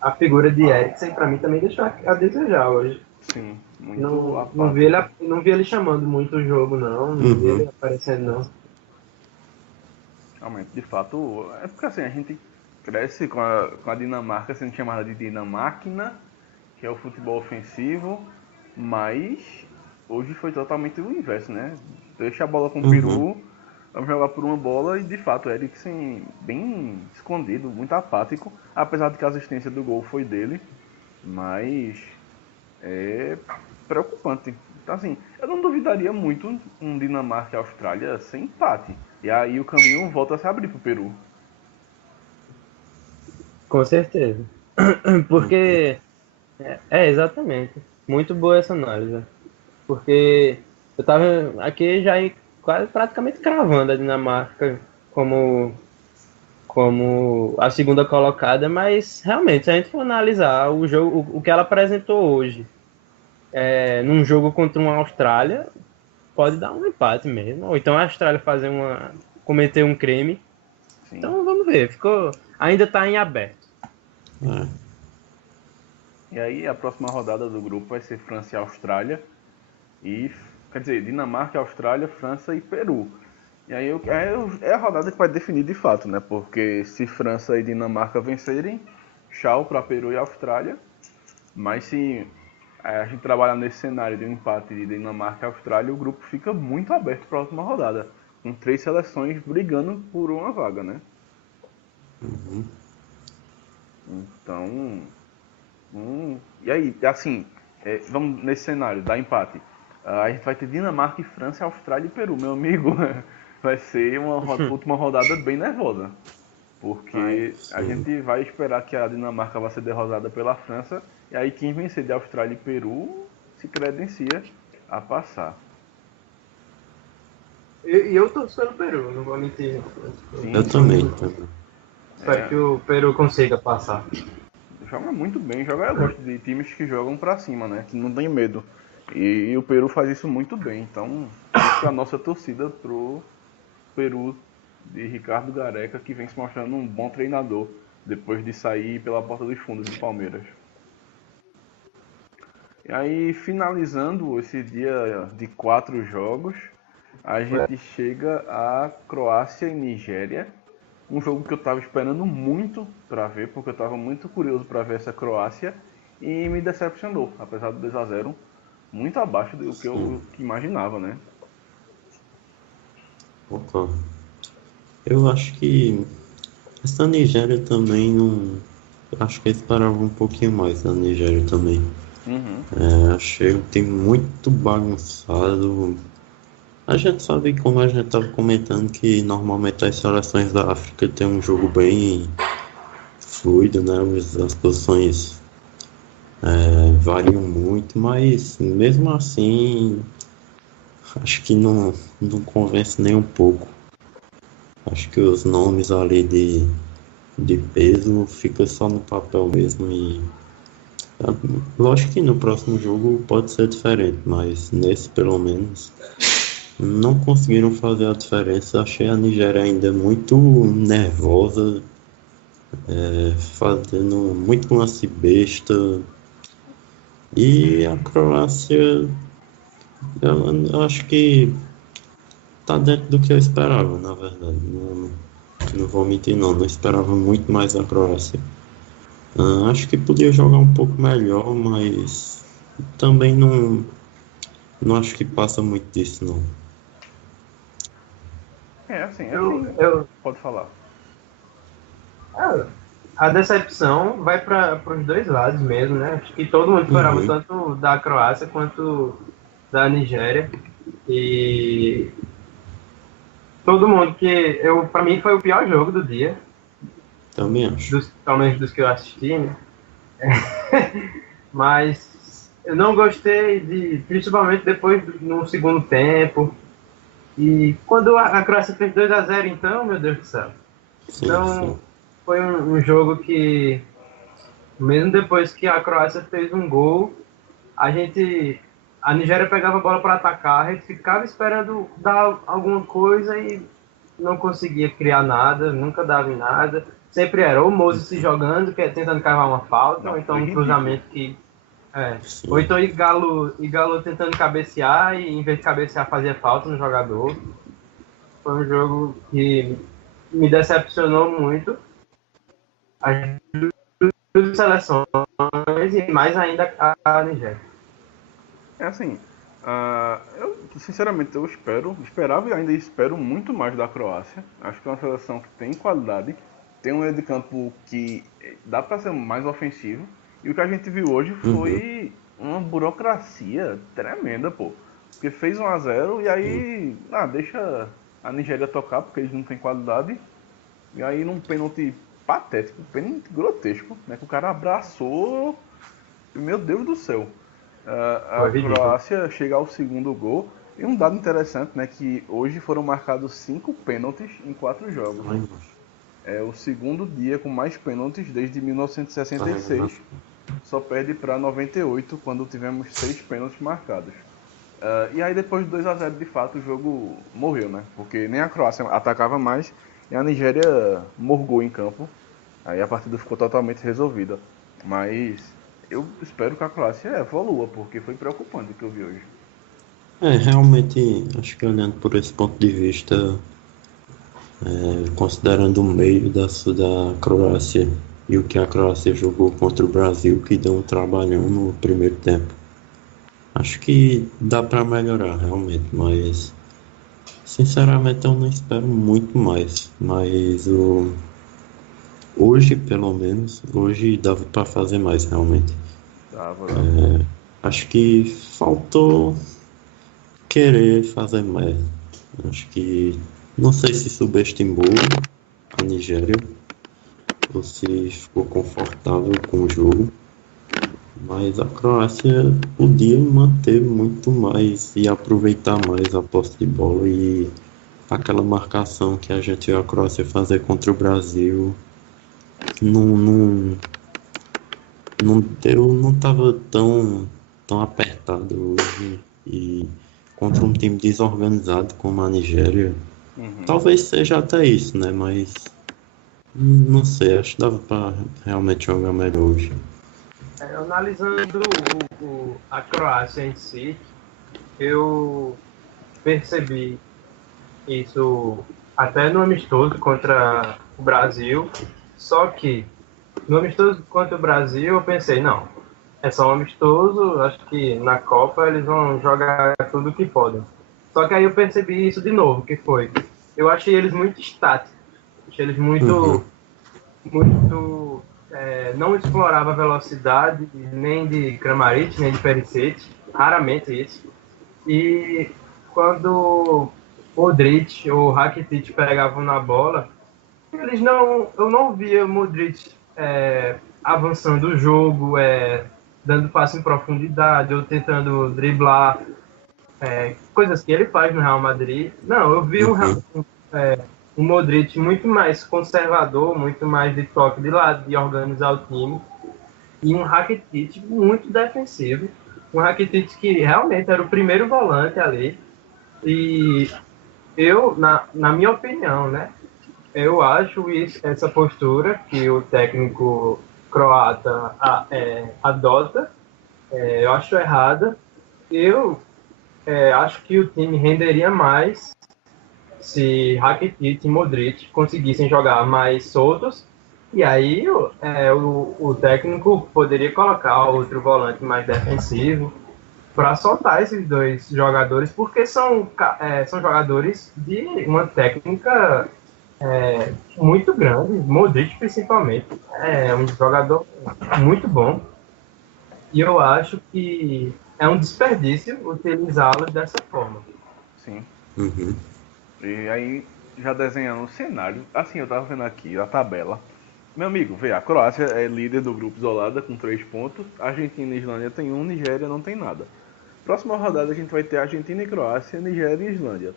a figura de Eriksen para mim também deixou a desejar hoje. sim, muito Não apático. não vi ele chamando muito o jogo, não vi ele Uhum, aparecendo, não. Realmente, de fato, é porque assim, a gente cresce com a Dinamarca sendo chamada de Dinamáquina, que é o futebol ofensivo, mas hoje foi totalmente o inverso, né? Deixa a bola com o uhum. Peru, vamos jogar por uma bola e de fato o Eriksen bem escondido, muito apático, apesar de que a assistência do gol foi dele, mas é preocupante. Então, assim, eu não duvidaria muito um Dinamarca e Austrália sem empate. E aí o caminho volta a se abrir pro Peru. Com certeza. Porque, exatamente. Muito boa essa análise. Porque eu tava aqui já quase praticamente cravando a Dinamarca como, como a segunda colocada, mas realmente, se a gente for analisar o jogo, o que ela apresentou hoje, num jogo contra uma Austrália, pode dar um empate mesmo. Ou então a Austrália cometer um crime. Sim. Então vamos ver. Ainda está em aberto. É, E aí a próxima rodada do grupo vai ser França e Austrália. E, quer dizer, Dinamarca, Austrália, França e Peru. E aí é a rodada que vai definir de fato, né? Porque se França e Dinamarca vencerem, tchau para Peru e Austrália. Mas se a gente trabalhar nesse cenário de um empate de Dinamarca e Austrália, o grupo fica muito aberto para a última rodada. Com três seleções brigando por uma vaga, né? Então, E aí, assim, vamos nesse cenário, dá empate. A gente vai ter Dinamarca e França, Austrália e Peru. Meu amigo, vai ser uma última rodada bem nervosa. Porque a Sim. gente vai esperar que a Dinamarca vai ser derrotada pela França. E aí quem vencer de Austrália e Peru se credencia a passar. E eu torço pelo Peru, não vou mentir. Sim, Eu também. Espero que o Peru consiga passar. joga muito bem. Eu gosto de times que jogam pra cima, né? Que não tem medo. E o Peru faz isso muito bem. Então, fica a nossa torcida pro Peru de Ricardo Gareca, que vem se mostrando um bom treinador depois de sair pela porta dos fundos do Palmeiras. E aí, finalizando esse dia de 4 jogos, a gente chega a Croácia e Nigéria. Um jogo que eu estava esperando muito para ver, porque eu estava muito curioso para ver essa Croácia e me decepcionou, apesar do 2-0, muito abaixo do que eu imaginava, né? Concordo. Eu acho que essa Nigéria também não. Acho que eu esperava um pouquinho mais da Nigéria também. Achei o time muito bagunçado. A gente sabe, como a gente estava comentando, que normalmente as seleções da África têm um jogo bem fluido, né? As posições variam muito, mas mesmo assim, acho que não convence nem um pouco. Acho que os nomes ali de peso fica só no papel mesmo e lógico que no próximo jogo pode ser diferente, mas nesse pelo menos não conseguiram fazer a diferença. Achei a Nigéria ainda muito nervosa, fazendo muito lance besta. E a Croácia, eu acho que tá dentro do que eu esperava, na verdade. Não vou mentir, não esperava muito mais da Croácia. Acho que podia jogar um pouco melhor, mas também não acho que passa muito disso, não. Pode falar. A decepção vai para os dois lados mesmo, né? Acho que todo mundo esperava tanto da Croácia quanto da Nigéria. E todo mundo para mim foi o pior jogo do dia. Também acho. Pelo menos dos que eu assisti, né? Mas eu não gostei principalmente depois no segundo tempo. E quando a Croácia fez 2-0, então, meu Deus do céu. Então, foi um jogo que, mesmo depois que a Croácia fez um gol, a Nigéria pegava a bola para atacar, a gente ficava esperando dar alguma coisa e não conseguia criar nada, nunca dava em nada. Sempre era ou o Moses se jogando, tentando cavar uma falta, ou então um cruzamento que... Ou então Igalo tentando cabecear e em vez de cabecear fazia falta no jogador. Foi um jogo que me decepcionou muito. As duas seleções e mais ainda a Nigéria. Eu sinceramente esperava e ainda espero muito mais da Croácia. Acho que é uma seleção que tem qualidade, tem um meio de campo que dá para ser mais ofensivo. E o que a gente viu hoje foi uma burocracia tremenda, pô. Porque fez 1-0 e aí, deixa a Nigéria tocar porque eles não têm qualidade. E aí num pênalti patético, pênalti grotesco, né? Que o cara abraçou. Meu Deus do céu. A Croácia chega ao segundo gol. E um dado interessante, né? Que hoje foram marcados 5 pênaltis em 4 jogos. É o segundo dia com mais pênaltis desde 1966. Só perde para 98, quando tivemos 6 pênaltis marcados. E aí depois de 2-0, de fato, o jogo morreu, né? Porque nem a Croácia atacava mais e a Nigéria morgou em campo. Aí a partida ficou totalmente resolvida. Mas eu espero que a Croácia evolua, porque foi preocupante o que eu vi hoje. Realmente, acho que olhando por esse ponto de vista, considerando o meio da Croácia e o que a Croácia jogou contra o Brasil, que deu um trabalhão no primeiro tempo. Acho que dá para melhorar realmente, mas sinceramente eu não espero muito mais. Mas o hoje, pelo menos, hoje dava para fazer mais realmente. Tava. Acho que faltou querer fazer mais. Acho que não sei se subestimou a Nigéria ou se ficou confortável com o jogo, mas a Croácia podia manter muito mais e aproveitar mais a posse de bola e aquela marcação que a gente viu a Croácia fazer contra o Brasil não, não estava tão apertado hoje e contra um time desorganizado como a Nigéria. Uhum. Talvez seja até isso, né? Mas não sei, acho que dava para realmente jogar melhor hoje. Analisando a Croácia em si, eu percebi isso até no amistoso contra o Brasil, só que no amistoso contra o Brasil eu pensei, não, é só um amistoso, acho que na Copa eles vão jogar tudo que podem. Só que aí eu percebi isso de novo, que foi, eu achei eles muito estáticos, achei eles Uhum, muito não explorava a velocidade nem de Kramaric, nem de Perisic, raramente isso. E quando Modric ou Rakitic pegavam na bola, eu não via Modric avançando o jogo, dando passe em profundidade ou tentando driblar, coisas que ele faz no Real Madrid. Não, eu vi uhum, um Modric muito mais conservador, muito mais de toque de lado, de organizar o time, e um Rakitic muito defensivo. Um Rakitic que realmente era o primeiro volante ali. E eu, na minha opinião, né, eu acho essa postura que o técnico croata adota, eu acho errada. Eu acho que o time renderia mais se Rakitic e Modric conseguissem jogar mais soltos, e aí o técnico poderia colocar outro volante mais defensivo para soltar esses dois jogadores, porque são jogadores de uma técnica muito grande, Modric principalmente, é um jogador muito bom, e eu acho que é um desperdício utilizá-los dessa forma. Sim. uhum. E aí, já desenhando o cenário, assim, eu tava vendo aqui a tabela. Meu amigo, vê, a Croácia é líder do grupo isolada com 3 pontos, a Argentina e a Islândia tem 1, Nigéria não tem nada. Próxima rodada a gente vai ter Argentina e Croácia, Nigéria e Islândia.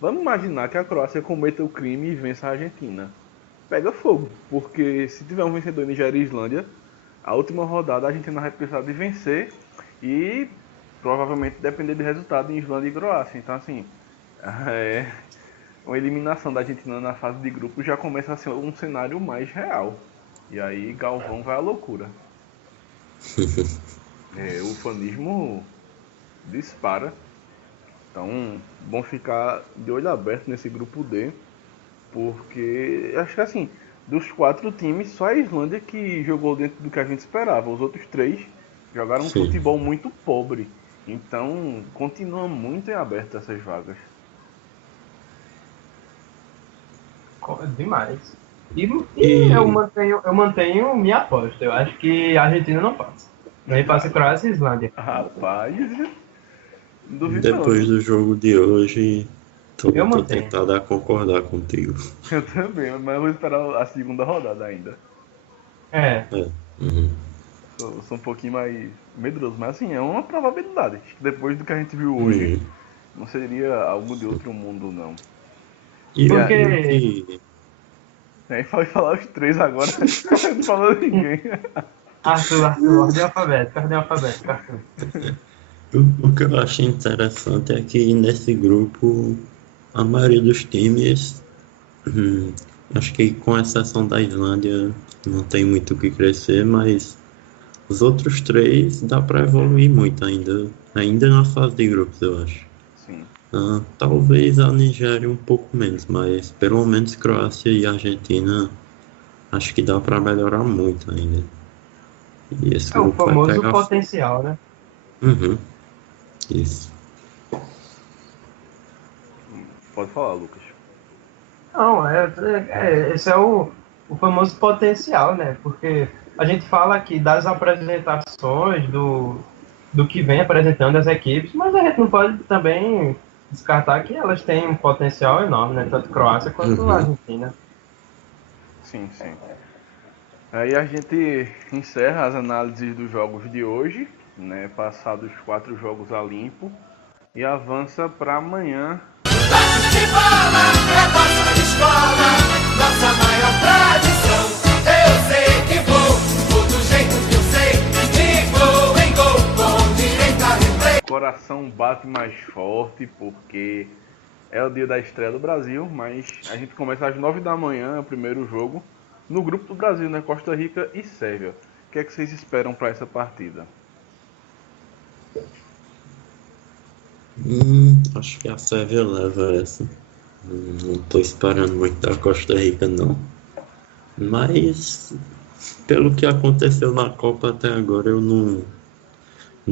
Vamos imaginar que a Croácia cometa o crime e vença a Argentina. Pega fogo, porque se tiver um vencedor em Nigéria e Islândia, a última rodada a Argentina vai precisar de vencer e provavelmente depender do resultado em Islândia e Croácia. Então, assim, é, uma eliminação da Argentina na fase de grupo já começa a ser um cenário mais real. E aí Galvão vai à loucura. O fanismo dispara. Então, bom ficar de olho aberto nesse grupo D, porque acho que assim, dos 4 times, só a Islândia que jogou dentro do que a gente esperava. Os outros 3 jogaram um Sim. futebol muito pobre. Então, continua muito em aberto essas vagas. Demais. E, E eu mantenho minha aposta. Eu acho que a Argentina não passa. Nem passa Croácia e Islândia. Rapaz, não duvido não, depois viu? do jogo de hoje, Eu tô mantenho. tentado a concordar contigo. Eu também, mas eu vou esperar a segunda rodada ainda. É. É. Uhum. Sou um pouquinho mais medroso, mas assim, é uma probabilidade. Acho que depois do que a gente viu hoje, Uhum. não seria algo de outro mundo, não. E Porque E o que, aí vai falar os 3 agora, não falou ninguém. Arthur, ordem alfabética, Arthur. o que eu achei interessante é que nesse grupo, a maioria dos times, hum, acho que com exceção da Islândia, não tem muito o que crescer, mas os outros três dá para evoluir muito ainda na fase de grupos, eu acho. Sim. Talvez a Nigéria um pouco menos, mas pelo menos Croácia e Argentina acho que dá para melhorar muito ainda. E esse É o grupo vai famoso pegar fogo. potencial, né? Uhum, isso. Pode falar, Lucas. Não, esse é o famoso potencial, né? Porque a gente fala aqui das apresentações, do que vem apresentando as equipes, mas a gente não pode também descartar que elas têm um potencial enorme, né? Tanto Croácia quanto a Argentina. Sim. Aí a gente encerra as análises dos jogos de hoje, né? Passados 4 jogos a limpo, e avança para amanhã. De bola é nossa escola, nossa maior tradição. Eu sei que vou do jeito que eu sei, de gol em gol, com direito a replay. O coração bate mais forte porque é o dia da estreia do Brasil, mas a gente começa às 9 da manhã, o primeiro jogo, no grupo do Brasil, né? Costa Rica e Sérvia. O que é que vocês esperam para essa partida? Acho que a Sérvia leva essa. Não tô esperando muito da Costa Rica, não. Mas, pelo que aconteceu na Copa até agora, eu não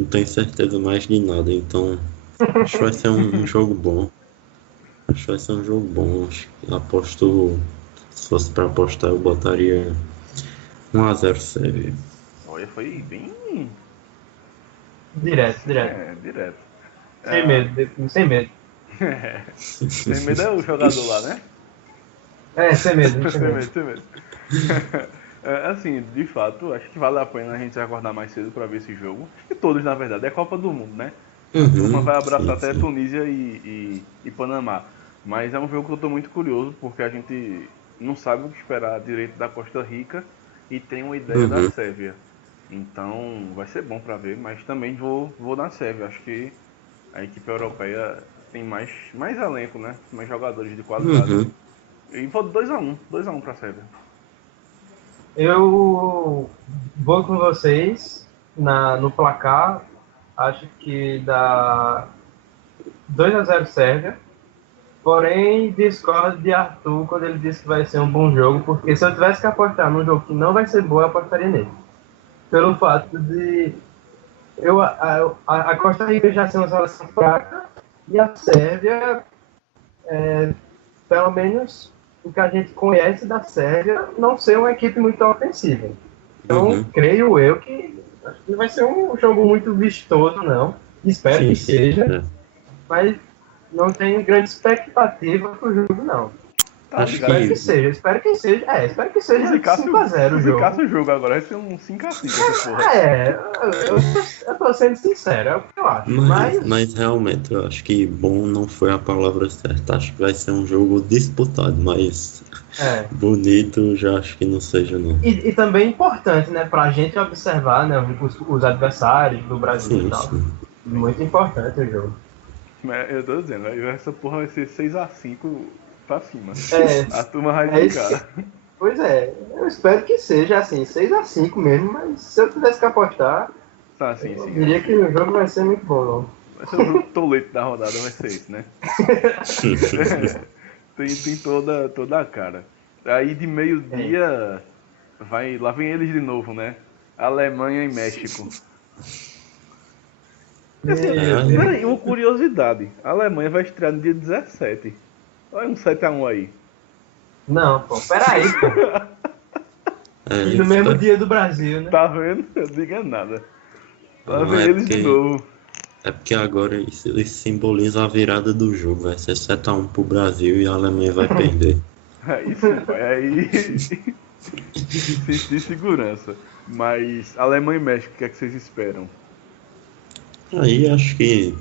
tenho certeza mais de nada. Então, acho que vai ser um jogo bom. Acho que vai ser um jogo bom. Acho que aposto, se fosse pra apostar, eu botaria 1-0 Sérvia. Olha, foi bem... Direto. direto. Sem medo, sem medo. Sem medo é o jogador lá, né? Sem medo. Sem medo. Assim, de fato, acho que vale a pena a gente acordar mais cedo para ver esse jogo. E todos, na verdade, é Copa do Mundo, né? A turma vai abraçar até Tunísia e Panamá. Mas é um jogo que eu tô muito curioso, porque a gente não sabe o que esperar direito da Costa Rica e tem uma ideia da Sérvia. Então vai ser bom para ver, mas também vou na Sérvia. Acho que a equipe europeia tem mais elenco, né? Mais jogadores de qualidade. E vou 2-1 pra Sérvia. Eu vou com vocês no placar. Acho que dá 2-0 Sérvia. Porém, discordo de Arthur quando ele disse que vai ser um bom jogo, porque se eu tivesse que apostar num jogo que não vai ser bom, eu apostaria nele. Pelo fato de a Costa Rica já ser uma seleção fraca e a Sérvia, pelo menos o que a gente conhece da Sérvia, não ser uma equipe muito ofensiva. Então, creio eu que acho que não vai ser um jogo muito vistoso, não. Espero que seja, mas não tenho grande expectativa pro jogo, não. Espero que seja. Espero que seja 5-0 o jogo. Se o jogo agora vai ser um 5-5, porra. Eu tô sendo sincero, é o que eu acho. Mas realmente, eu acho que bom não foi a palavra certa. Acho que vai ser um jogo disputado, mas bonito já acho que não seja, não. E também importante, né, pra gente observar, né, os adversários do Brasil e tal. Sim. Muito importante o jogo. Eu tô dizendo, essa porra vai ser 6-5 pra cima. A turma vai brincar. Pois é, eu espero que seja assim, 6-5 mesmo, mas se eu tivesse que apostar, eu diria que o jogo vai ser muito bom, não. Vai ser o jogo toleto da rodada, vai ser isso, né? tem toda a cara. Aí de meio-dia, lá vem eles de novo, né? Alemanha e México. Peraí, uma curiosidade. A Alemanha vai estrear no dia 17. Olha um 7-1 aí. Não, pô, peraí, pô. E no mesmo dia do Brasil, né? Tá vendo? Eu digo nada. Lá vem eles de novo. É porque agora isso simboliza a virada do jogo. Vai ser 7-1 pro Brasil e a Alemanha vai perder. Aí sim, pai. Aí sentir segurança. Mas Alemanha e México, o que é que vocês esperam? Aí acho que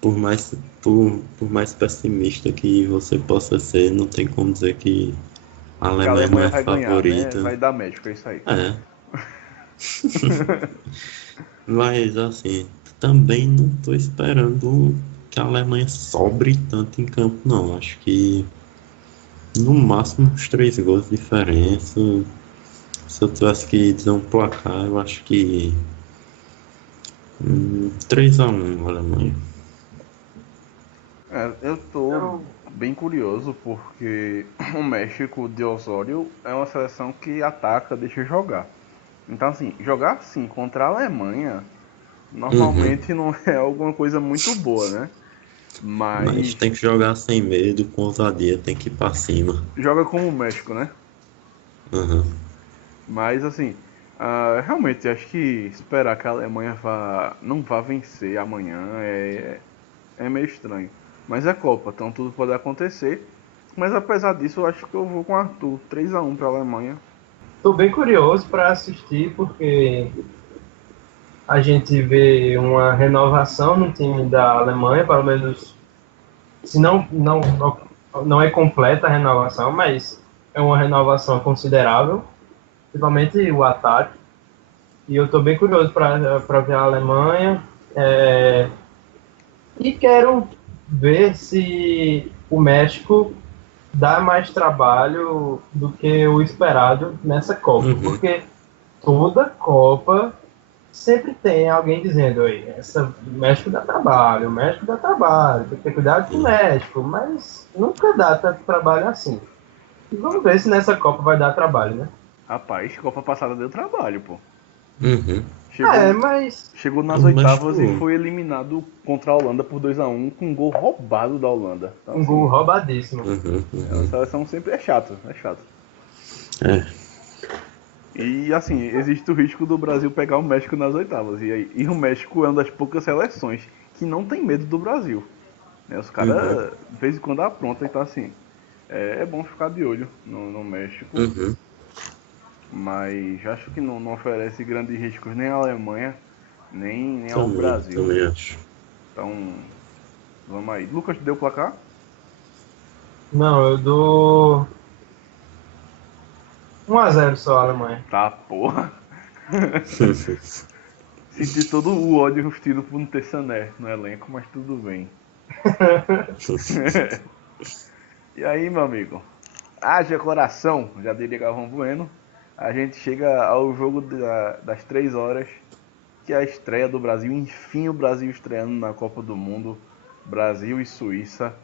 por mais pessimista que você possa ser, não tem como dizer que a Alemanha é vai favorita. Ganhar, né? Vai dar México, é isso aí. Mas assim, também não tô esperando que a Alemanha sobre tanto em campo, não. Acho que no máximo uns 3 gols de diferença. Se eu tivesse que dizer um placar, eu acho que 3-1 Alemanha. Eu tô bem curioso porque o México de Osório é uma seleção que ataca, deixa jogar. Então assim, jogar assim contra a Alemanha normalmente não é alguma coisa muito boa, né? Mas tem que jogar sem medo, com ousadia, tem que ir pra cima. Joga como o México, né? Aham. Mas assim, realmente acho que esperar que a Alemanha não vá vencer amanhã é meio estranho. Mas é Copa, então tudo pode acontecer. Mas apesar disso, eu acho que eu vou com o Arthur. 3-1 para a Alemanha. Tô bem curioso para assistir, porque a gente vê uma renovação no time da Alemanha, pelo menos, se não é completa a renovação, mas é uma renovação considerável, principalmente o ataque. E eu estou bem curioso para ver a Alemanha. E quero ver se o México dá mais trabalho do que o esperado nessa Copa. Uhum. Porque toda Copa sempre tem alguém dizendo: "Oi, o México dá trabalho, tem que ter cuidado com o México", mas nunca dá tanto trabalho assim. E vamos ver se nessa Copa vai dar trabalho, né? Rapaz, Copa passada deu trabalho, pô. Uhum. Mas Chegou nas O oitavas México- e foi eliminado contra a Holanda por 2-1 com um gol roubado da Holanda. Então, um gol roubadíssimo. Uhum. a Uhum. seleção sempre é chato. É. E assim, existe o risco do Brasil pegar o México nas oitavas. E o México é uma das poucas seleções que não tem medo do Brasil. Né? Os caras, de vez em quando, aprontam. Então assim, é bom ficar de olho no México. Uhum. Mas acho que não oferece grandes riscos nem à Alemanha, nem ao Brasil. Também acho. Então, vamos aí. Lucas, deu o placar? Não, eu dou 1-0 só a Alemanha. Tá, porra. Senti todo o ódio rustido por não ter Sané no elenco, mas tudo bem. E aí, meu amigo? Haja coração, já diria Galvão Bueno. A gente chega ao jogo das 3 horas, que é a estreia do Brasil. Enfim, o Brasil estreando na Copa do Mundo. Brasil e Suíça.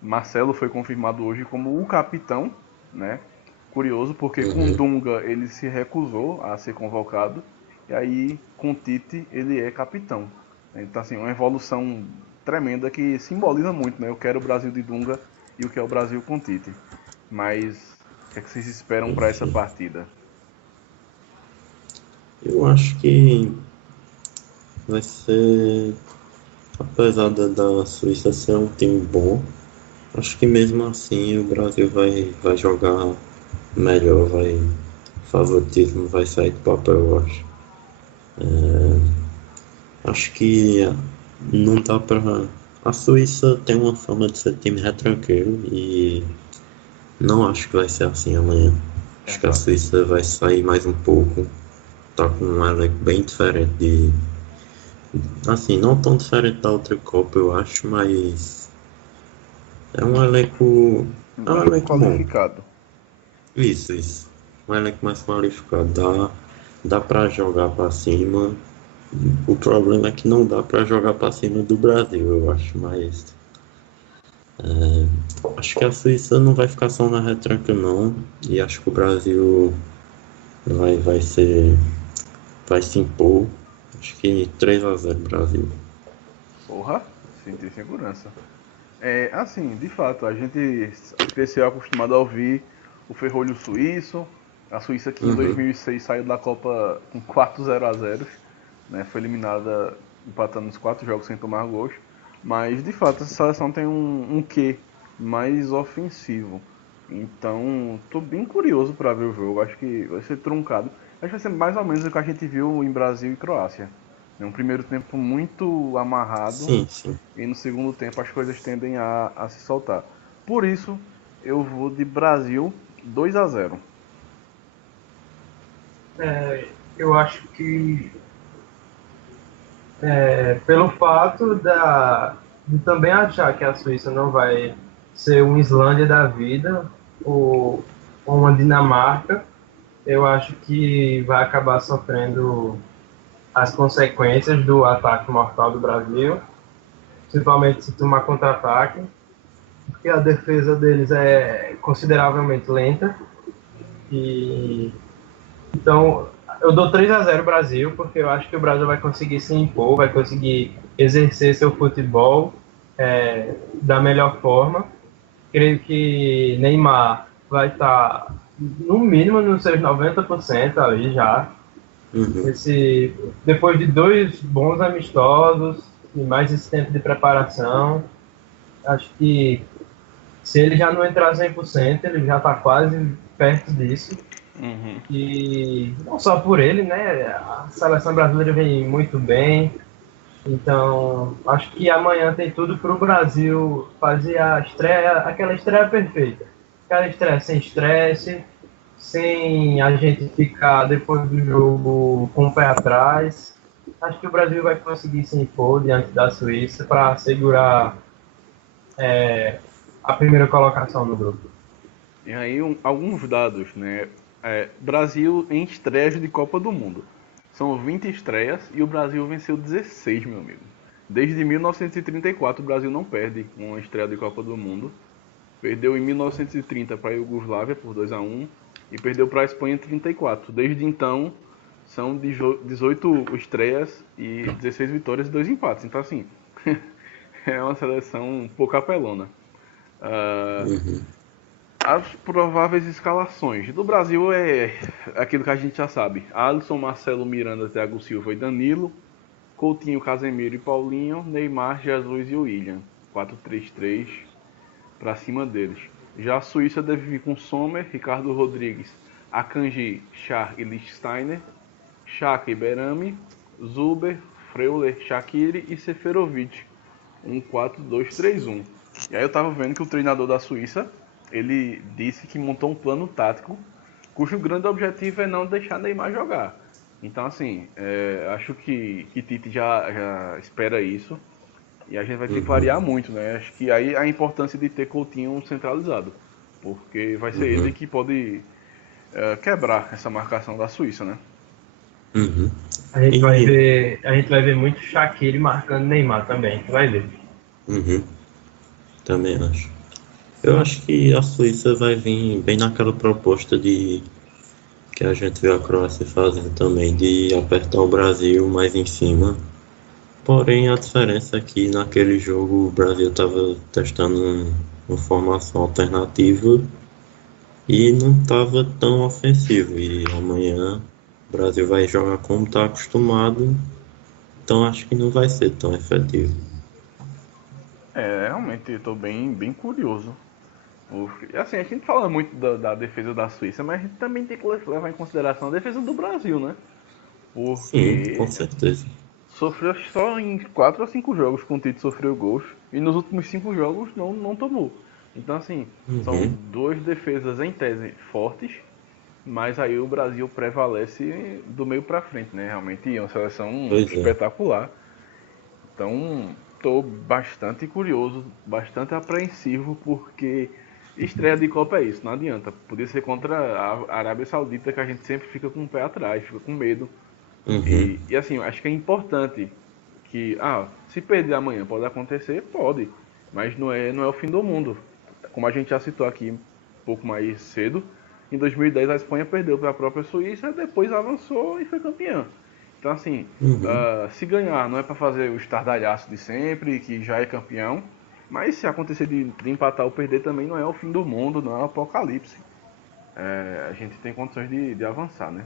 Marcelo foi confirmado hoje como o capitão, né? Curioso, porque com Dunga ele se recusou a ser convocado. E aí, com Tite, ele é capitão. Então, assim, uma evolução tremenda que simboliza muito, né? Eu quero o Brasil de Dunga e o que é o Brasil com Tite. Mas o que é que vocês esperam para essa partida? Eu acho que vai ser, apesar da Suíça ser um time bom, acho que mesmo assim o Brasil vai jogar melhor, o favoritismo vai sair do papel, eu acho. Acho que não dá pra. A Suíça tem uma fama de ser time retranqueiro e não acho que vai ser assim amanhã. Acho que a Suíça vai sair mais um pouco. Tá com um elenco bem diferente assim, não tão diferente da outra Copa, eu acho, mas é um elenco bom. Qualificado. Isso. Um elenco mais qualificado. Dá pra jogar pra cima. O problema é que não dá pra jogar pra cima do Brasil, eu acho, mas acho que a Suíça não vai ficar só na retranca não, e acho que o Brasil vai se impor. Acho que 3-0 Brasil. Porra, senti segurança. Assim, de fato, a gente cresceu acostumado a ouvir o ferrolho suíço, a Suíça que em 2006 saiu da Copa com 4-0, né? Foi eliminada empatando os 4 jogos sem tomar gols. Mas, de fato, essa seleção tem um quê mais ofensivo. Então, tô bem curioso para ver o jogo. Acho que vai ser truncado. Acho que vai ser mais ou menos o que a gente viu em Brasil e Croácia. É um primeiro tempo muito amarrado. Sim. E no segundo tempo as coisas tendem a se soltar. Por isso, eu vou de Brasil 2-0. Eu acho que pelo fato de também achar que a Suíça não vai ser uma Islândia da vida ou uma Dinamarca, eu acho que vai acabar sofrendo as consequências do ataque mortal do Brasil, principalmente se tomar contra-ataque, porque a defesa deles é consideravelmente lenta. Então, eu dou 3-0 Brasil, porque eu acho que o Brasil vai conseguir se impor, vai conseguir exercer seu futebol da melhor forma. Creio que Neymar vai estar no mínimo nos seus 90% ali já. Uhum. Depois de 2 bons amistosos e mais esse tempo de preparação, acho que se ele já não entrar 100%, ele já está quase perto disso. Uhum. E não só por ele, né? A seleção brasileira vem muito bem. Então, acho que amanhã tem tudo para o Brasil fazer a estreia, aquela estreia perfeita. Aquela estreia sem estresse, sem a gente ficar depois do jogo com o pé atrás. Acho que o Brasil vai conseguir se impor diante da Suíça para segurar a primeira colocação no grupo. E aí, alguns dados, né? Brasil em estreias de Copa do Mundo. São 20 estreias e o Brasil venceu 16, meu amigo. Desde 1934 o Brasil não perde uma estreia de Copa do Mundo. Perdeu em 1930 para a Iugoslávia por 2-1 e perdeu para a Espanha em 34. Desde então, são 18 estreias e 16 vitórias e 2 empates. Então, assim, é uma seleção um pouco apelona. As prováveis escalações do Brasil é aquilo que a gente já sabe: Alisson, Marcelo, Miranda, Thiago Silva e Danilo, Coutinho, Casemiro e Paulinho, Neymar, Jesus e William. 4-3-3 para cima deles. Já a Suíça deve vir com Sommer, Ricardo Rodrigues, Akanji, Schär e Lichtsteiner, Xhaka e Berami, Zuber, Freuler, Shaqiri e Seferovic. 4-2-3-1. E aí eu tava vendo que o treinador da Suíça, ele disse que montou um plano tático cujo grande objetivo é não deixar Neymar jogar. Então, assim, acho que Tite já espera isso. E a gente vai ter que variar muito, né? Acho que aí a importância de ter Coutinho centralizado. Porque vai ser ele que pode quebrar essa marcação da Suíça, né? Uhum. A gente vai ver muito Shaqiri marcando Neymar também, vai ver. Uhum. Também acho. Eu acho que a Suíça vai vir bem naquela proposta de que a gente vê a Croácia fazendo também, de apertar o Brasil mais em cima. Porém, a diferença é que naquele jogo o Brasil estava testando uma formação alternativa e não estava tão ofensivo. E amanhã o Brasil vai jogar como está acostumado, então acho que não vai ser tão efetivo. Realmente eu tô bem curioso. Assim, a gente fala muito da defesa da Suíça, mas a gente também tem que levar em consideração a defesa do Brasil, né? Sim, com Porque certeza. sofreu só em 4 ou 5 jogos com o Tite sofreu gols e nos últimos 5 jogos não tomou. Então, assim, são Uhum. duas defesas em tese fortes, mas aí o Brasil prevalece do meio pra frente, né? Realmente é uma seleção Pois é. espetacular. Então, estou bastante curioso, bastante apreensivo, porque estreia de Copa é isso, não adianta. Podia ser contra a Arábia Saudita, que a gente sempre fica com o pé atrás, fica com medo. Uhum. E assim, eu acho que é importante que, se perder amanhã pode acontecer, pode, mas não é o fim do mundo. Como a gente já citou aqui um pouco mais cedo, em 2010 a Espanha perdeu para a própria Suíça, depois avançou e foi campeã. Então assim, Uhum. se ganhar não é para fazer o estardalhaço de sempre, que já é campeão, mas se acontecer de empatar ou perder também não é o fim do mundo, não é o apocalipse. A gente tem condições de avançar, né?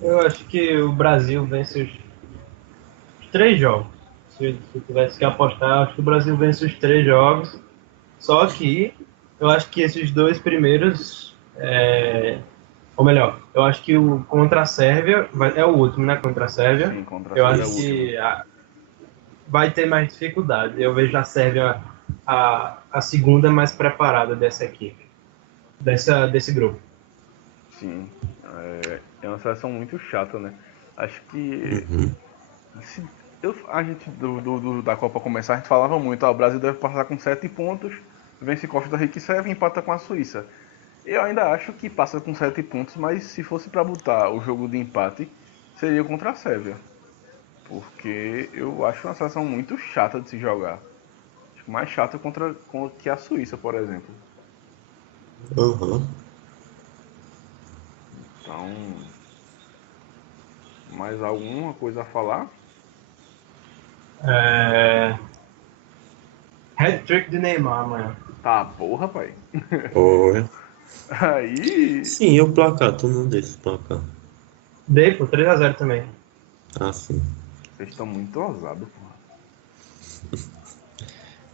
Eu acho que o Brasil vence os 3 jogos. Se eu tivesse que apostar, acho que o Brasil vence os 3 jogos. Só que eu acho que esses 2 primeiros, ou melhor, eu acho que o contra a Sérvia é o último, né? Contra a Sérvia. Sim, contra a Eu Sérvia é o acho último. que vai ter mais dificuldade. Eu vejo a Sérvia a segunda mais preparada dessa equipe, desse grupo. Sim, é uma seleção muito chata, né? Acho que Uhum. se a gente da Copa começar, a gente falava muito, o Brasil deve passar com 7 pontos, vence Costa Rica e Sérvia e empata com a Suíça. Eu ainda acho que passa com 7 pontos, mas se fosse para botar o jogo de empate, seria contra a Sérvia. Porque eu acho uma seleção muito chata de se jogar. Acho mais chata que a Suíça, por exemplo. Uhum. Então, mais alguma coisa a falar? Hat-trick de Neymar amanhã. Tá, porra, pai. Olha. Aí. Sim, e o placar? Tu não desse placar. Dei, pô, 3x0 também. Ah, sim. Vocês estão muito ousados, porra.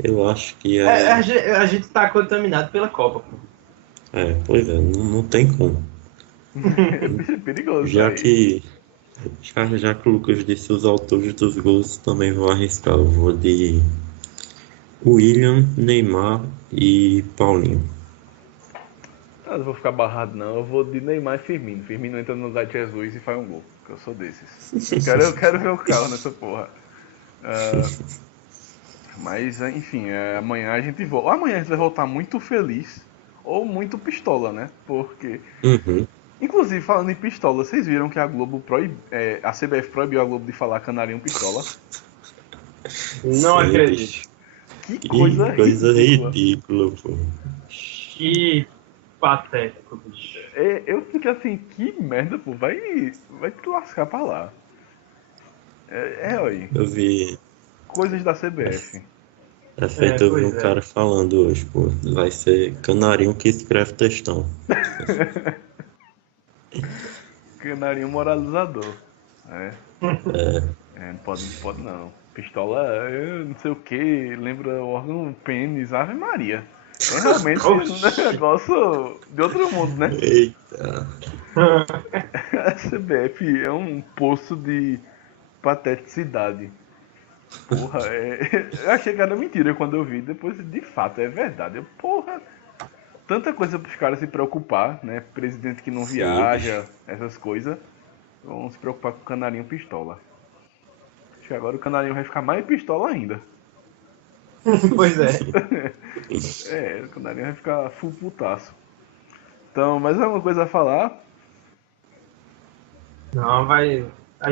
Eu acho que A gente tá contaminado pela Copa, pô. Pois é, não tem como. É perigoso, Já aí. que o Lucas disse os autores dos gols, também vou arriscar. Eu vou de William, Neymar e Paulinho. Eu não vou ficar barrado, não. Eu vou de Neymar e Firmino. Firmino entra no lugar de Jesus e faz um gol. Porque eu sou desses. Eu quero ver o carro nessa porra. Mas, enfim, amanhã a gente volta. Ou amanhã a gente vai voltar muito feliz ou muito pistola, né? Porque. Uhum. Inclusive, falando em pistola, vocês viram que a Globo a CBF proibiu a Globo de falar canarinho pistola? Não Sim, acredito. bicho. Que Que coisa coisa ridícula. ridícula, pô. Que patético, bicho. Eu fico assim, que merda, pô. Vai te lascar pra lá. Olha. Eu vi. Coisas da CBF. Eu vi pois um é. cara falando hoje, pô. Vai ser canarinho que escreve textão. Canarinho moralizador. Não pode não. Pistola, não sei o que, lembra o órgão pênis, Ave Maria. É realmente um Oxi. negócio de outro mundo, né? Eita. A CBF é um poço de pateticidade. Porra, eu achei que era mentira quando eu vi, depois de fato é verdade. Porra, tanta coisa pros caras se preocupar, né? Presidente que não Sim, viaja, essas coisas. Vão se preocupar com o canarinho pistola. Acho que agora o canarinho vai ficar mais pistola ainda. Pois é. O canarinho vai ficar full putaço. Então, mais alguma coisa a falar? Não, vai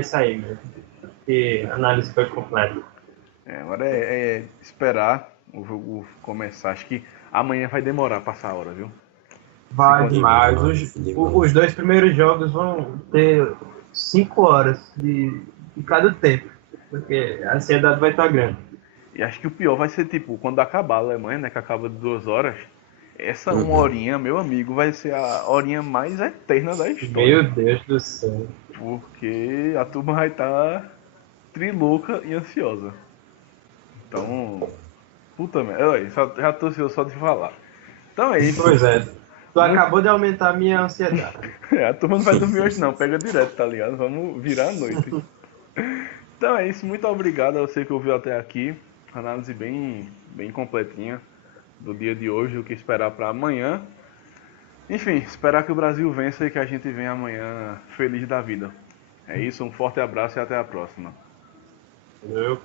sair mesmo. Porque a análise foi completa. Agora é esperar o jogo começar. Acho que amanhã vai demorar a passar a hora, viu? Vai demais, demais. demais. Os dois primeiros jogos vão ter 5 horas de cada tempo. Porque a ansiedade vai estar grande. E acho que o pior vai ser, tipo, quando acabar a Alemanha, né? Que acaba de 2 horas. Essa uma horinha, meu amigo, vai ser a horinha mais eterna da história. Meu Deus do céu. Porque a turma vai estar trilouca e ansiosa. Então, puta merda. Olha, já tô ansioso só de falar. Então é isso. Pois é. Tu acabou de aumentar a minha ansiedade. A turma não vai dormir hoje não, pega direto, tá ligado? Vamos virar a noite. Então é isso, muito obrigado a você que ouviu até aqui. Análise bem completinha do dia de hoje, o que esperar para amanhã. Enfim, esperar que o Brasil vença e que a gente venha amanhã feliz da vida. É isso, um forte abraço e até a próxima. Entendeu?